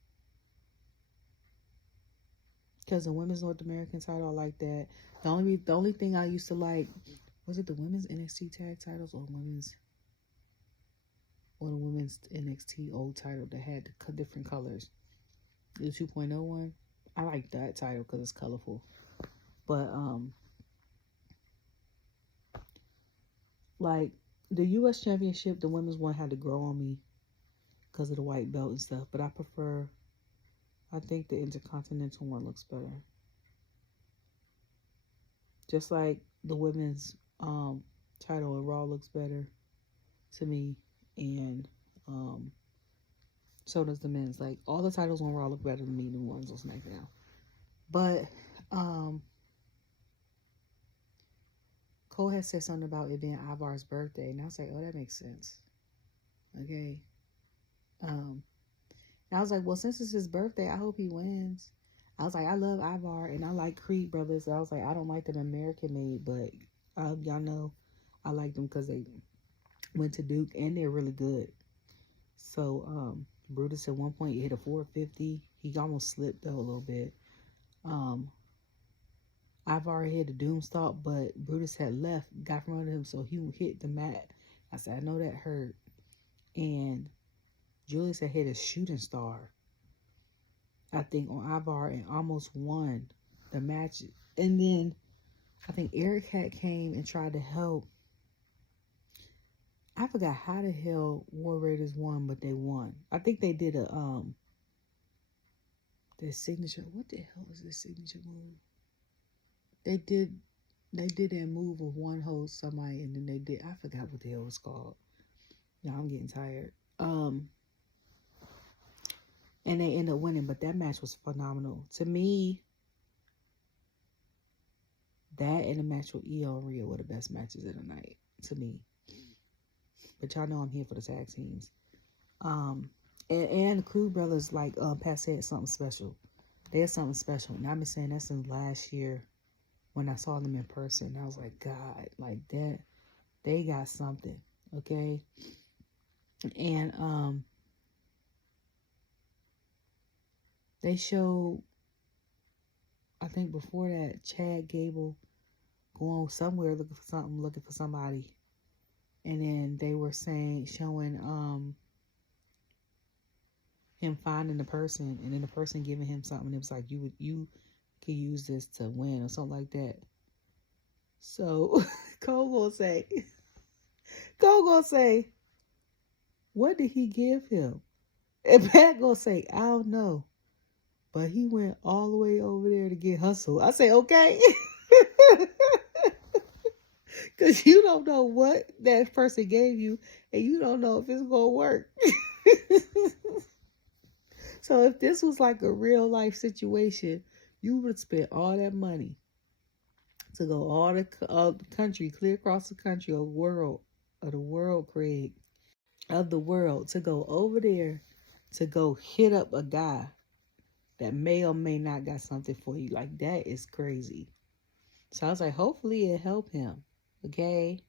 Because the women's North American title, I like that. The only thing I used to like, was it the women's NXT tag titles or the women's NXT old title that had different colors? The 2.0 one. I like that title because it's colorful. But like the U.S. Championship, the women's one had to grow on me because of the white belt and stuff. But I think the Intercontinental one looks better. Just like the women's title in Raw looks better to me, and so does the men's. Like all the titles on Raw look better to me than the ones on SmackDown. But Cole had said something about it being Ivar's birthday, and I was like, oh, that makes sense. Okay. And I was like, well, since it's his birthday, I hope he wins. I was like, I love Ivar, and I like Creed brothers. I was like, I don't like them American made, but y'all know I like them because they went to Duke, and they're really good. So Brutus at one point hit a 450. He almost slipped though a little bit. Ivar hit a Doomstalk, but Brutus had got from under him, so he hit the mat. I said, I know that hurt. And Julius had hit a shooting star, I think, on Ivar and almost won the match. And then I think Eric had came and tried to help. I forgot how the hell War Raiders won, but they won. I think they did their signature. What the hell is their signature move? They did that move of one hold somebody, and then I forgot what the hell it was called. Now I'm getting tired. And they ended up winning, but that match was phenomenal. To me, that and the match with Io and Rhea were the best matches of the night, to me. But y'all know I'm here for the tag teams. And the Crew brothers, like Pat said, something special. There's something special. And I've been saying that since last year when I saw them in person. I was like, God, like that, they got something, okay? And they showed, I think before that, Chad Gable going somewhere looking for somebody. And then they were showing him finding the person and then the person giving him something. It was like, you can use this to win or something like that. So Cole gonna say, what did he give him? And Pat gonna say, I don't know. But he went all the way over there to get hustled. I say, okay. Because you don't know what that person gave you, and you don't know if it's going to work. So if this was like a real life situation, you would spend all that money to go all the country, clear across the country, of the world, Craig, of the world, to go over there to go hit up a guy that may or may not got something for you. Like, that is crazy. So I was like, hopefully it helped him. Okay.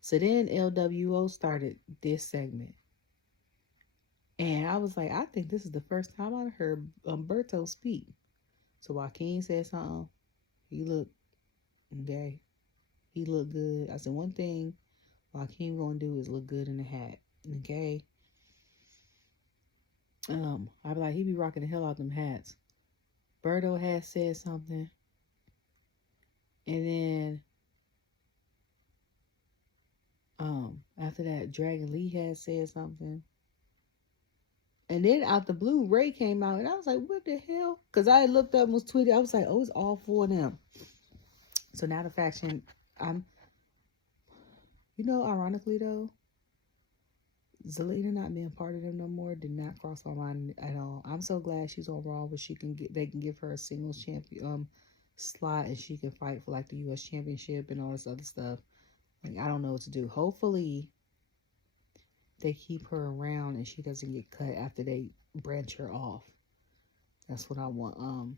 So then LWO started this segment. And I was like, I think this is the first time I heard Umberto speak. So Joaquin said something. He looked okay. He looked good. I said, one thing Joaquin gonna do is look good in the hat. Okay. I be like, he be rocking the hell out them hats. Berto had said something. And then after that, Dragon Lee had said something. And then out the blue, Ray came out, and I was like, what the hell? Because I had looked up and was tweeted. I was like, oh, it's all four of them. So now the faction, ironically though, Zelina not being part of them no more did not cross my mind at all. I'm so glad she's on Raw, but they can give her a singles champion slot, and she can fight for like the U.S. Championship and all this other stuff. Like, I don't know what to do. Hopefully they keep her around and she doesn't get cut after they branch her off. That's what I want.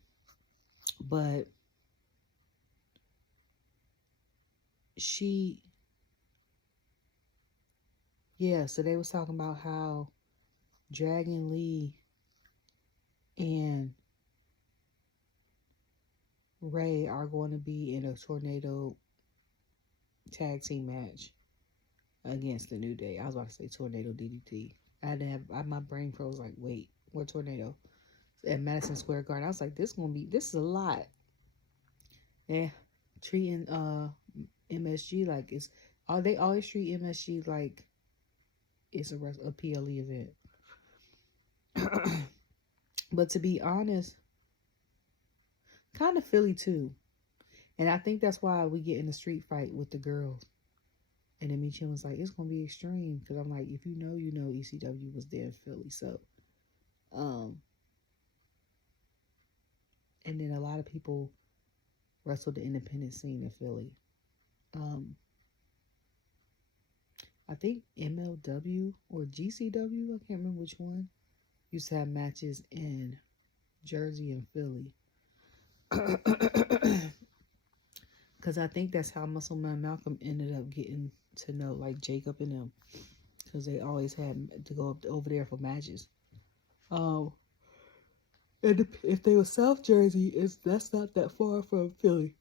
But so they was talking about how Dragon Lee and Ray are going to be in a tornado tag team match against the New Day. I was about to say Tornado DDT. My brain froze like, wait, what tornado? At Madison Square Garden. I was like, this is a lot. Yeah, treating MSG like they always treat MSG like it's a PLE event. But to be honest, kind of Philly too. And I think that's why we get in a street fight with the girls. And then Michin was like, it's going to be extreme. Because I'm like, if you know, ECW was there in Philly. So, and then a lot of people wrestled the independent scene in Philly. I think MLW or GCW, I can't remember which one, used to have matches in Jersey and Philly. Because I think that's how Muscle Man Malcolm ended up getting to know, like, Jacob and them. Because they always had to go over there for matches. And if they were South Jersey, that's not that far from Philly.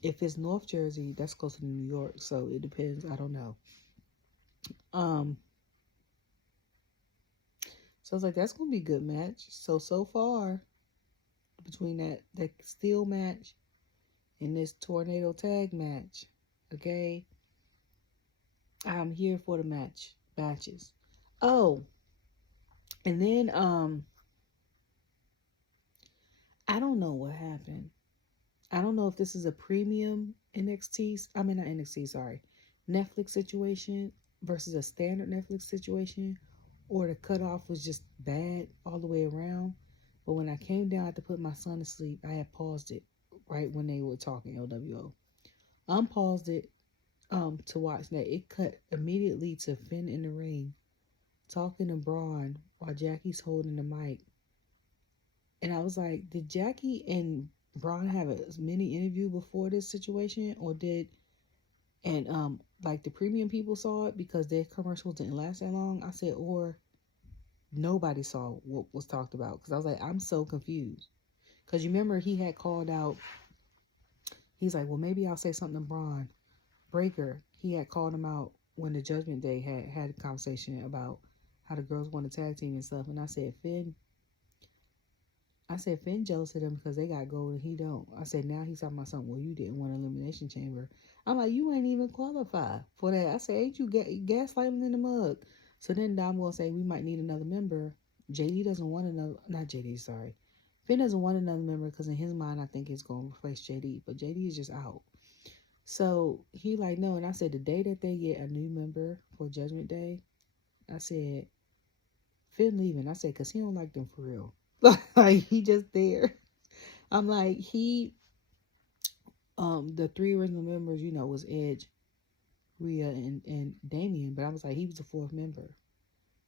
If it's North Jersey, that's closer to New York. So it depends. I don't know. So I was like, that's going to be a good match. So far, between that steel match and this tornado tag match, okay, I'm here for the matches. Oh, and then, I don't know what happened. I don't know if this is a premium Netflix situation versus a standard Netflix situation, or the cutoff was just bad all the way around. But when I came down to put my son to sleep, I had paused it right when they were talking LWO. Unpaused it to watch that. It cut immediately to Finn in the ring talking to Bron while Jackie's holding the mic. And I was like, did Jackie and Bron have a mini interview before this situation, or like the premium people saw it because their commercials didn't last that long? I said, or nobody saw what was talked about, because I was like, I'm so confused. Because you remember he had called out, he's like, well, maybe I'll say something to Bron Breaker. He had called him out when the Judgment Day had a conversation about how the girls want to tag team and stuff, and I said Finn jealous of them because they got gold and he don't. I said now he's talking about something. Well, you didn't win Elimination Chamber. I'm like, you ain't even qualified for that. I said, ain't you gaslighting in the mug? So then Dom will say we might need another member. JD doesn't want another. Not JD, sorry. Finn doesn't want another member because in his mind I think it's going to replace JD, but JD is just out. So he like, no. And I said, the day that they get a new member for Judgment Day, I said, Finn leaving. I said, because he don't like them for real. Like, he just there. I'm like, the three original members, was Edge, Rhea, and Damien. But I was like, he was the fourth member.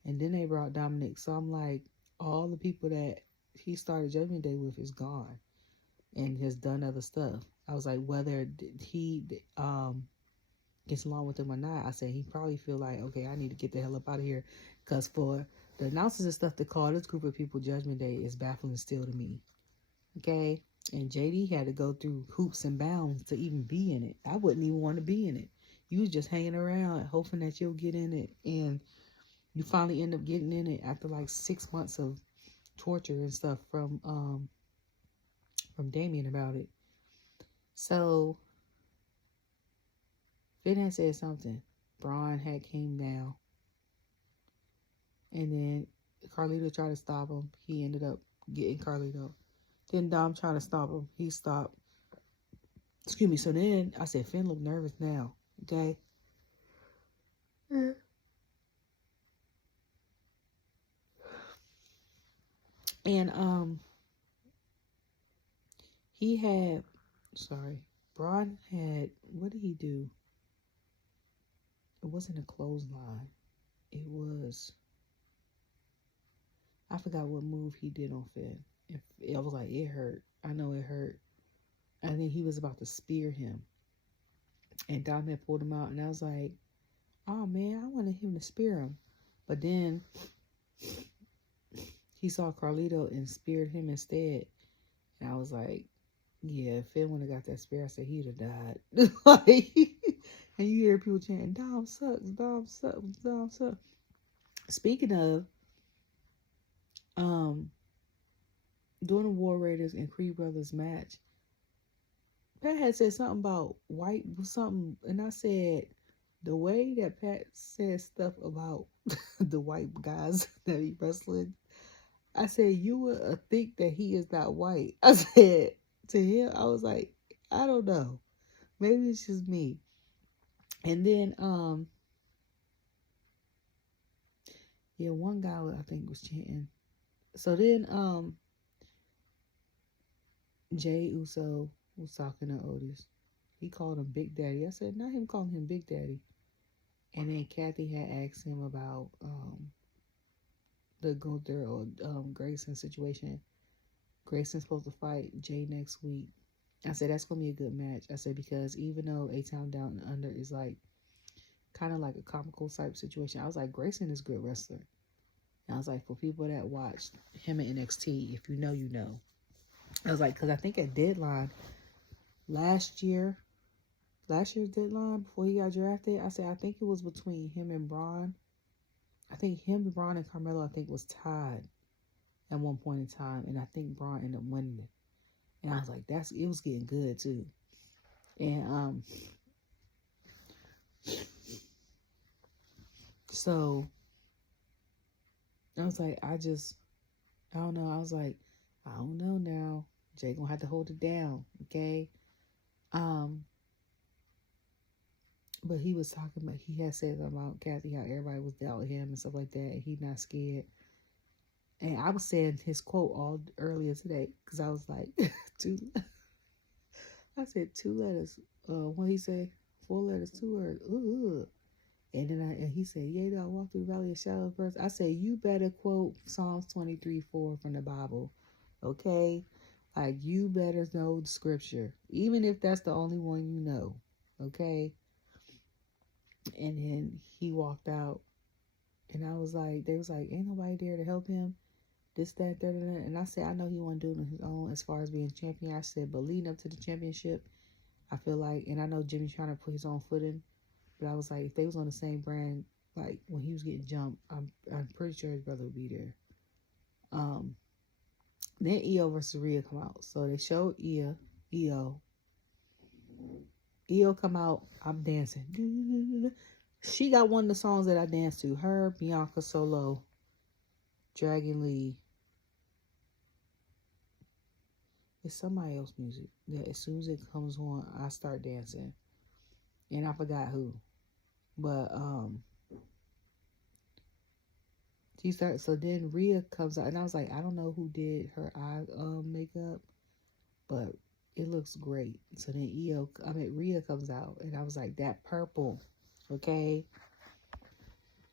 And then they brought Dominic. So I'm like, all the people that he started Judgment Day with is gone and has done other stuff. I was like, whether he gets along with him or not, I said he probably feel like, okay, I need to get the hell up out of here, because for the announcers and stuff to call this group of people Judgment Day is baffling still to me. Okay, and JD had to go through hoops and bounds to even be in it. I wouldn't even want to be in it. You was just hanging around hoping that you'll get in it, and you finally end up getting in it after like 6 months of torture and stuff from Damien about it. So Finn had said something. Bron had came down. And then Carlito tried to stop him. He ended up getting Carlito. Then Dom tried to stop him. He stopped. Excuse me. So then I said, Finn look nervous now. Okay. And he had, Bron had, what did he do? It wasn't a clothesline. It was, I forgot what move he did on Finn. I was like, it hurt. I know it hurt. And then he was about to spear him. And Dom had pulled him out. And I was like, oh man, I wanted him to spear him. But then he saw Carlito and speared him instead. And I was like, yeah, if Finn would have got that spear, I said he'd have died. Like, and you hear people chanting, Dom sucks, Dom sucks, Dom sucks. Speaking of, during the War Raiders and Creed Brothers match, Pat had said something about white something, and I said, the way that Pat said stuff about the white guys that he wrestling, I said, you would think that he is not white. I said to him, I was like, I don't know. Maybe it's just me. And then, one guy I think was chanting. So then, Jay Uso was talking to Otis. He called him Big Daddy. I said, not him calling him Big Daddy. And then Cathy had asked him about the Gunther or Grayson situation. Grayson's supposed to fight Jay next week. I said, that's going to be a good match. I said, because even though A-Town Down and Under is like kind of like a comical type situation, I was like, Grayson is a good wrestler. And I was like, for people that watched him in NXT, if you know, you know. I was like, because I think at Deadline, last year's Deadline, before he got drafted, I said, I think it was between him and Bron. I think him, Bron, and Carmelo, I think was tied at one point in time. And I think Bron ended up winning it. And I was like, it was getting good too. And so I was like, I don't know. I was like, I don't know now. Jay gonna have to hold it down, okay? But he was talking about, he had said about Cathy, how everybody was doubting him and stuff like that, and he's not scared. And I was saying his quote all earlier today, because I was like, I said 2 letters. What he say? 4 letters, 2 words. Ooh. And then he said, yeah, I walk through the valley of shadows first. I said, you better quote Psalms 23:4 from the Bible, okay? Like, you better know the scripture, even if that's the only one you know, okay? And then he walked out, and I was like, they was like, ain't nobody there to help him, this, that, that, that. And I said, I know he wasn't doing it on his own as far as being champion. I said, but leading up to the championship, I feel like, and I know Jimmy's trying to put his own foot in, But I was like, if they was on the same brand, like when he was getting jumped, I'm pretty sure his brother would be there. Then Io versus Rhea come out. So they showed Io come out. I'm dancing. She got one of the songs that I danced to. Her, Bianca Solo, Dragon Lee. It's somebody else's music. Yeah, as soon as it comes on, I start dancing. And I forgot who. But so then Rhea comes out, and I was like, I don't know who did her eye makeup, but it looks great. So then Rhea comes out, and I was like, that purple, okay?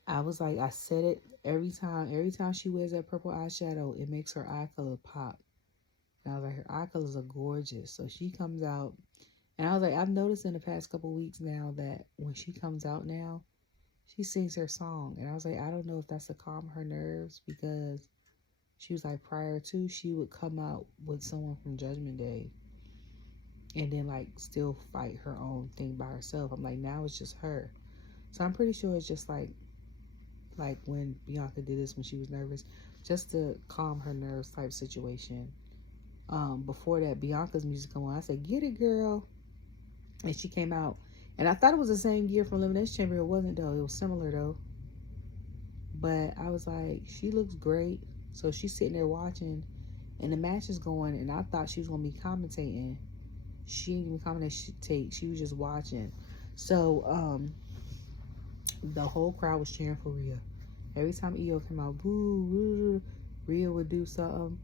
I was like, I said it every time she wears that purple eyeshadow, it makes her eye color pop. And I was like, her eye colors are gorgeous. So she comes out, and I was like, I've noticed in the past couple weeks now that when she comes out now, she sings her song. And I was like, I don't know if that's to calm her nerves, because she was like, prior to, she would come out with someone from Judgment Day and then like still fight her own thing by herself. I'm like, now it's just her. So I'm pretty sure it's just like when Bianca did this when she was nervous, just to calm her nerves type situation. Before that, Bianca's music come on. I said, get it, girl. And she came out. And I thought it was the same gear from Elimination Chamber. It wasn't, though. It was similar, though. But I was like, she looks great. So she's sitting there watching. And the match is going. And I thought she was going to be commentating. She didn't even commentate. She was just watching. So, the whole crowd was cheering for Rhea. Every time Io came out, boo, boo, Rhea would do something.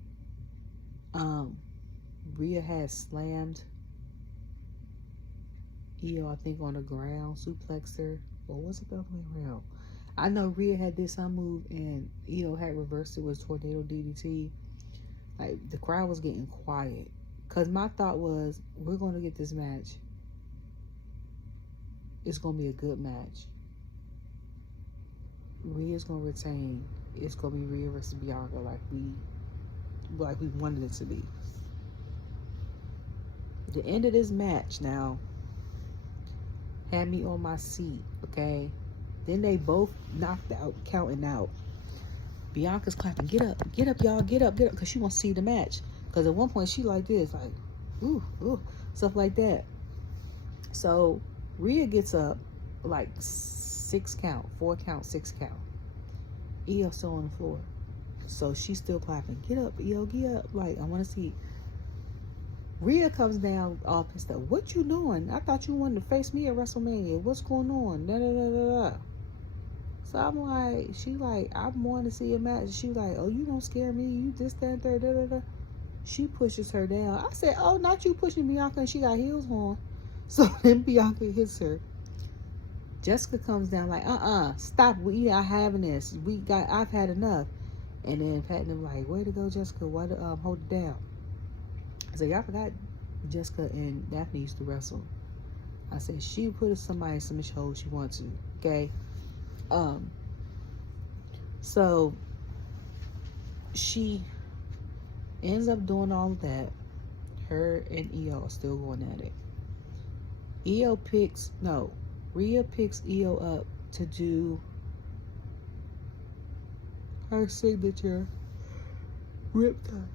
Rhea had slammed Io, I think, on the ground, suplexed her. Or was it the other way around? I know Rhea had did some move and Io had reversed it with tornado DDT. Like, the crowd was getting quiet. Because my thought was, we're going to get this match. It's going to be a good match. Rhea's going to retain. It's going to be Rhea versus Bianca like we wanted it to be. The end of this match now had me on my seat, okay? Then they both knocked out, counting out. Bianca's clapping, get up, y'all, get up, because she wants to see the match. Because at one point she like this, like, ooh, stuff like that. So Rhea gets up, like 6 count, 4 count, 6 count. Io's still on the floor. So she's still clapping. Get up, Io, get up. Like, I want to see. Rhea comes down all pissed up. What you doing? I thought you wanted to face me at WrestleMania. What's going on? Da, da, da, da, da. So I'm like, she like, I'm wanting to see a match. She like, oh, you don't scare me. You this, that, da, da, da, da. She pushes her down. I said, oh, not you pushing Bianca, and she got heels on. So then Bianca hits her. Jessica comes down like, stop. We not having this. I've had enough. And then Pat and them like, way to go, Jessica. Why to hold it down? I said, y'all forgot Jessica and Daphne used to wrestle. I said, she put somebody in submission hold she wants to. Okay. So she ends up doing all of that. Her and Io are still going at it. Rhea picks Io up to do her signature riptide.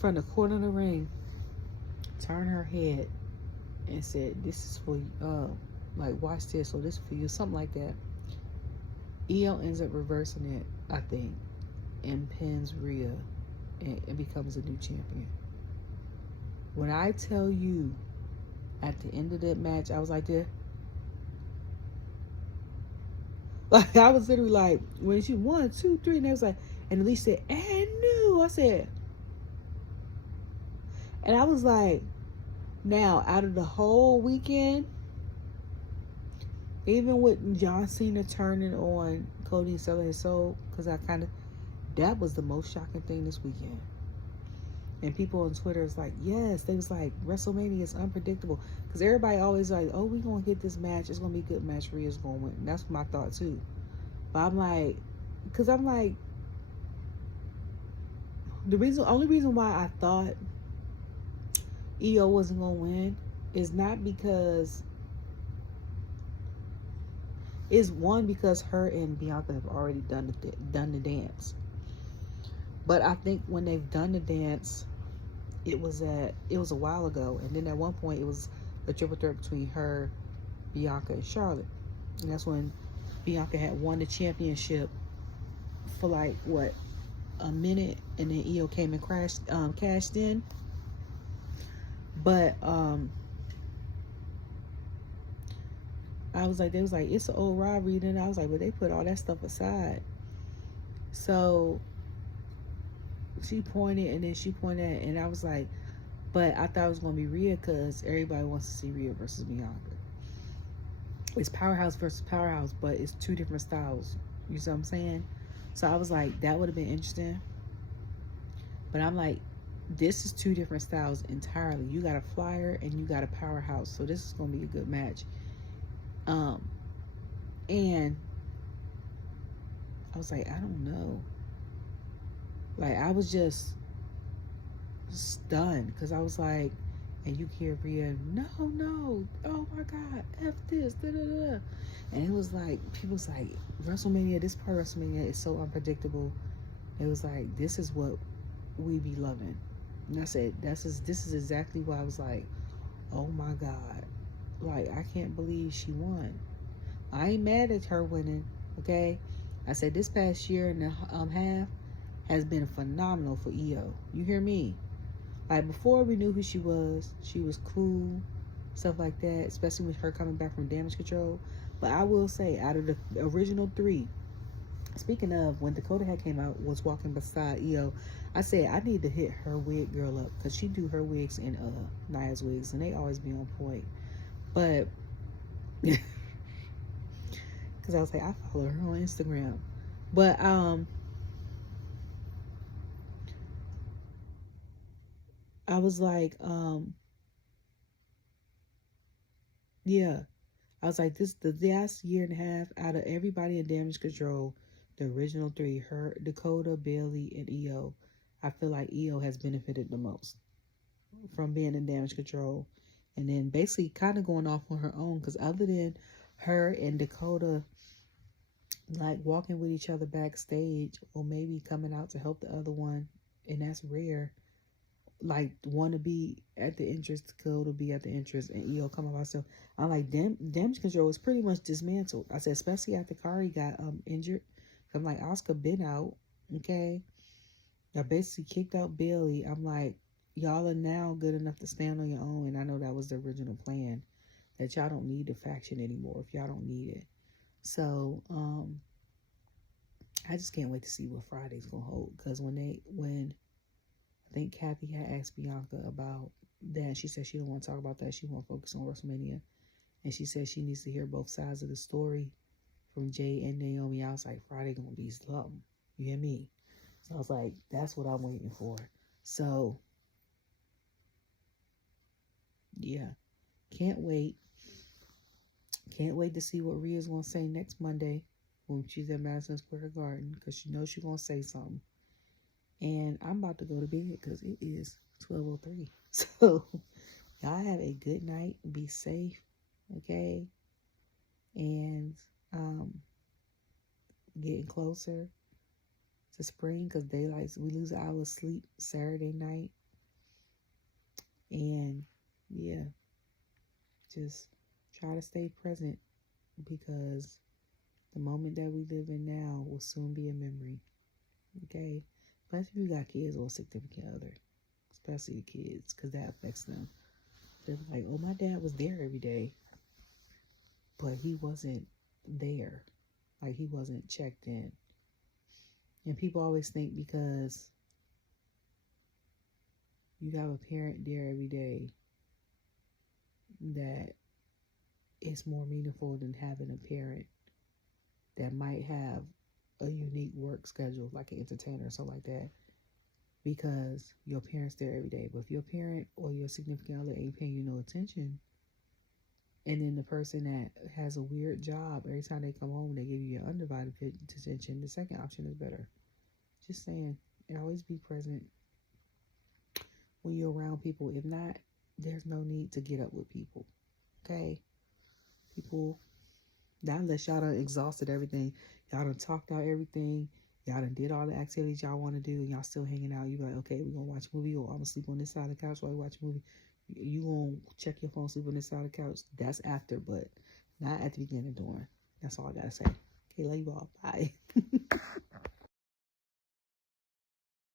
From the corner of the ring, turned her head and said, this is for you, like, watch this, or this is for you, something like that. Io ends up reversing it, I think, and pins Rhea and becomes a new champion. When I tell you, at the end of that match, I was like, there. Like, I was literally like, when she 1, 2, 3, and they was like, and Elise said, and new. I said, and I was like, now, out of the whole weekend, even with John Cena turning on Cody and selling his soul, because that was the most shocking thing this weekend. And people on Twitter is like, yes, they was like, WrestleMania is unpredictable. Because everybody always like, oh, we going to get this match. It's going to be a good match. Rhea's going to win. And that's my thought, too. But I'm like, because I'm like, only reason why I thought Io wasn't going to win is not because it's one because her and Bianca have already done the dance. But I think when they've done the dance, it was a while ago, and then at one point it was a triple threat between her, Bianca, and Charlotte, and that's when Bianca had won the championship for like what, a minute, and then Io came and cashed in. But I was like, they was like, it's an old rivalry, and then I was like, but they put all that stuff aside. So she pointed, and then she pointed, and I was like, but I thought it was gonna be Rhea because everybody wants to see Rhea versus Bianca. It's powerhouse versus powerhouse, but it's two different styles. You see what I'm saying? So I was like, that would have been interesting. But I'm like, this is two different styles entirely. You got a flyer and you got a powerhouse, so this is gonna be a good match. And I was like, I don't know. Like, I was just stunned because I was like, and you hear Rhea, no, oh my God, F this, da da da. And it was like, people was like, WrestleMania, this part of WrestleMania is so unpredictable. It was like, this is what we be loving. And I said, this is exactly why I was like, oh my God. Like, I can't believe she won. I ain't mad at her winning, okay? I said, this past year and a half has been phenomenal for Io. You hear me? Like, before we knew who she was cool, stuff like that, especially with her coming back from Damage Control. But I will say, out of the original three, speaking of, when Dakota had came out, was walking beside Io, I said, I need to hit her wig girl up, because she do her wigs and Nia's wigs, and they always be on point. But, because I was like, I follow her on Instagram. But, I was like, yeah. I was like, the last year and a half, out of everybody in Damage Control, the original three, her, Dakota, Bailey, and Io, I feel like Io has benefited the most from being in Damage Control. And then basically kind of going off on her own, because other than her and Dakota like walking with each other backstage, or maybe coming out to help the other one, and that's rare, like want to be at the entrance, Dakota be at the entrance, and Io come up herself. I'm like, Damage Control is pretty much dismantled. I said, especially after Karrion got injured. I'm like, Oscar been out, okay? I basically kicked out Bailey. I'm like, y'all are now good enough to stand on your own, and I know that was the original plan, that y'all don't need the faction anymore if y'all don't need it. So I just can't wait to see what Friday's gonna hold, because when I think Cathy had asked Bianca about that, she said she don't want to talk about that, she want to focus on WrestleMania, and she said she needs to hear both sides of the story from Jay and Naomi. I was like, Friday gonna be something, you hear me? So I was like, that's what I'm waiting for. So yeah, can't wait to see what Rhea's gonna say next Monday when she's at Madison Square Garden, because she knows she's gonna say something. And I'm about to go to bed because it is 12:03. So y'all have a good night. Be safe, okay? And getting closer to spring, because daylight, we lose an hour of sleep Saturday night. And yeah, just try to stay present, because the moment that we live in now will soon be a memory, okay? Plus, if you got kids or a significant other, especially the kids, because that affects them. They're like, oh, my dad was there every day, but he wasn't there. Like, he wasn't checked in. And people always think because you have a parent there every day that it's more meaningful than having a parent that might have a unique work schedule, like an entertainer or something like that, because your parent's there every day. But if your parent or your significant other ain't paying you no attention, and then the person that has a weird job, every time they come home, they give you your undivided attention, the second option is better. Just saying, and always be present when you're around people. If not there's no need to get up with people. Okay? People, not unless y'all done exhausted everything. Y'all done talked out everything. Y'all done did all the activities y'all want to do, and y'all still hanging out. You like, okay, we're going to watch a movie, or I'm going to sleep on this side of the couch while we watch a movie. You going to check your phone, sleep on this side of the couch. That's after, but not at the beginning, during. That's all I got to say. Okay, love you all. Bye.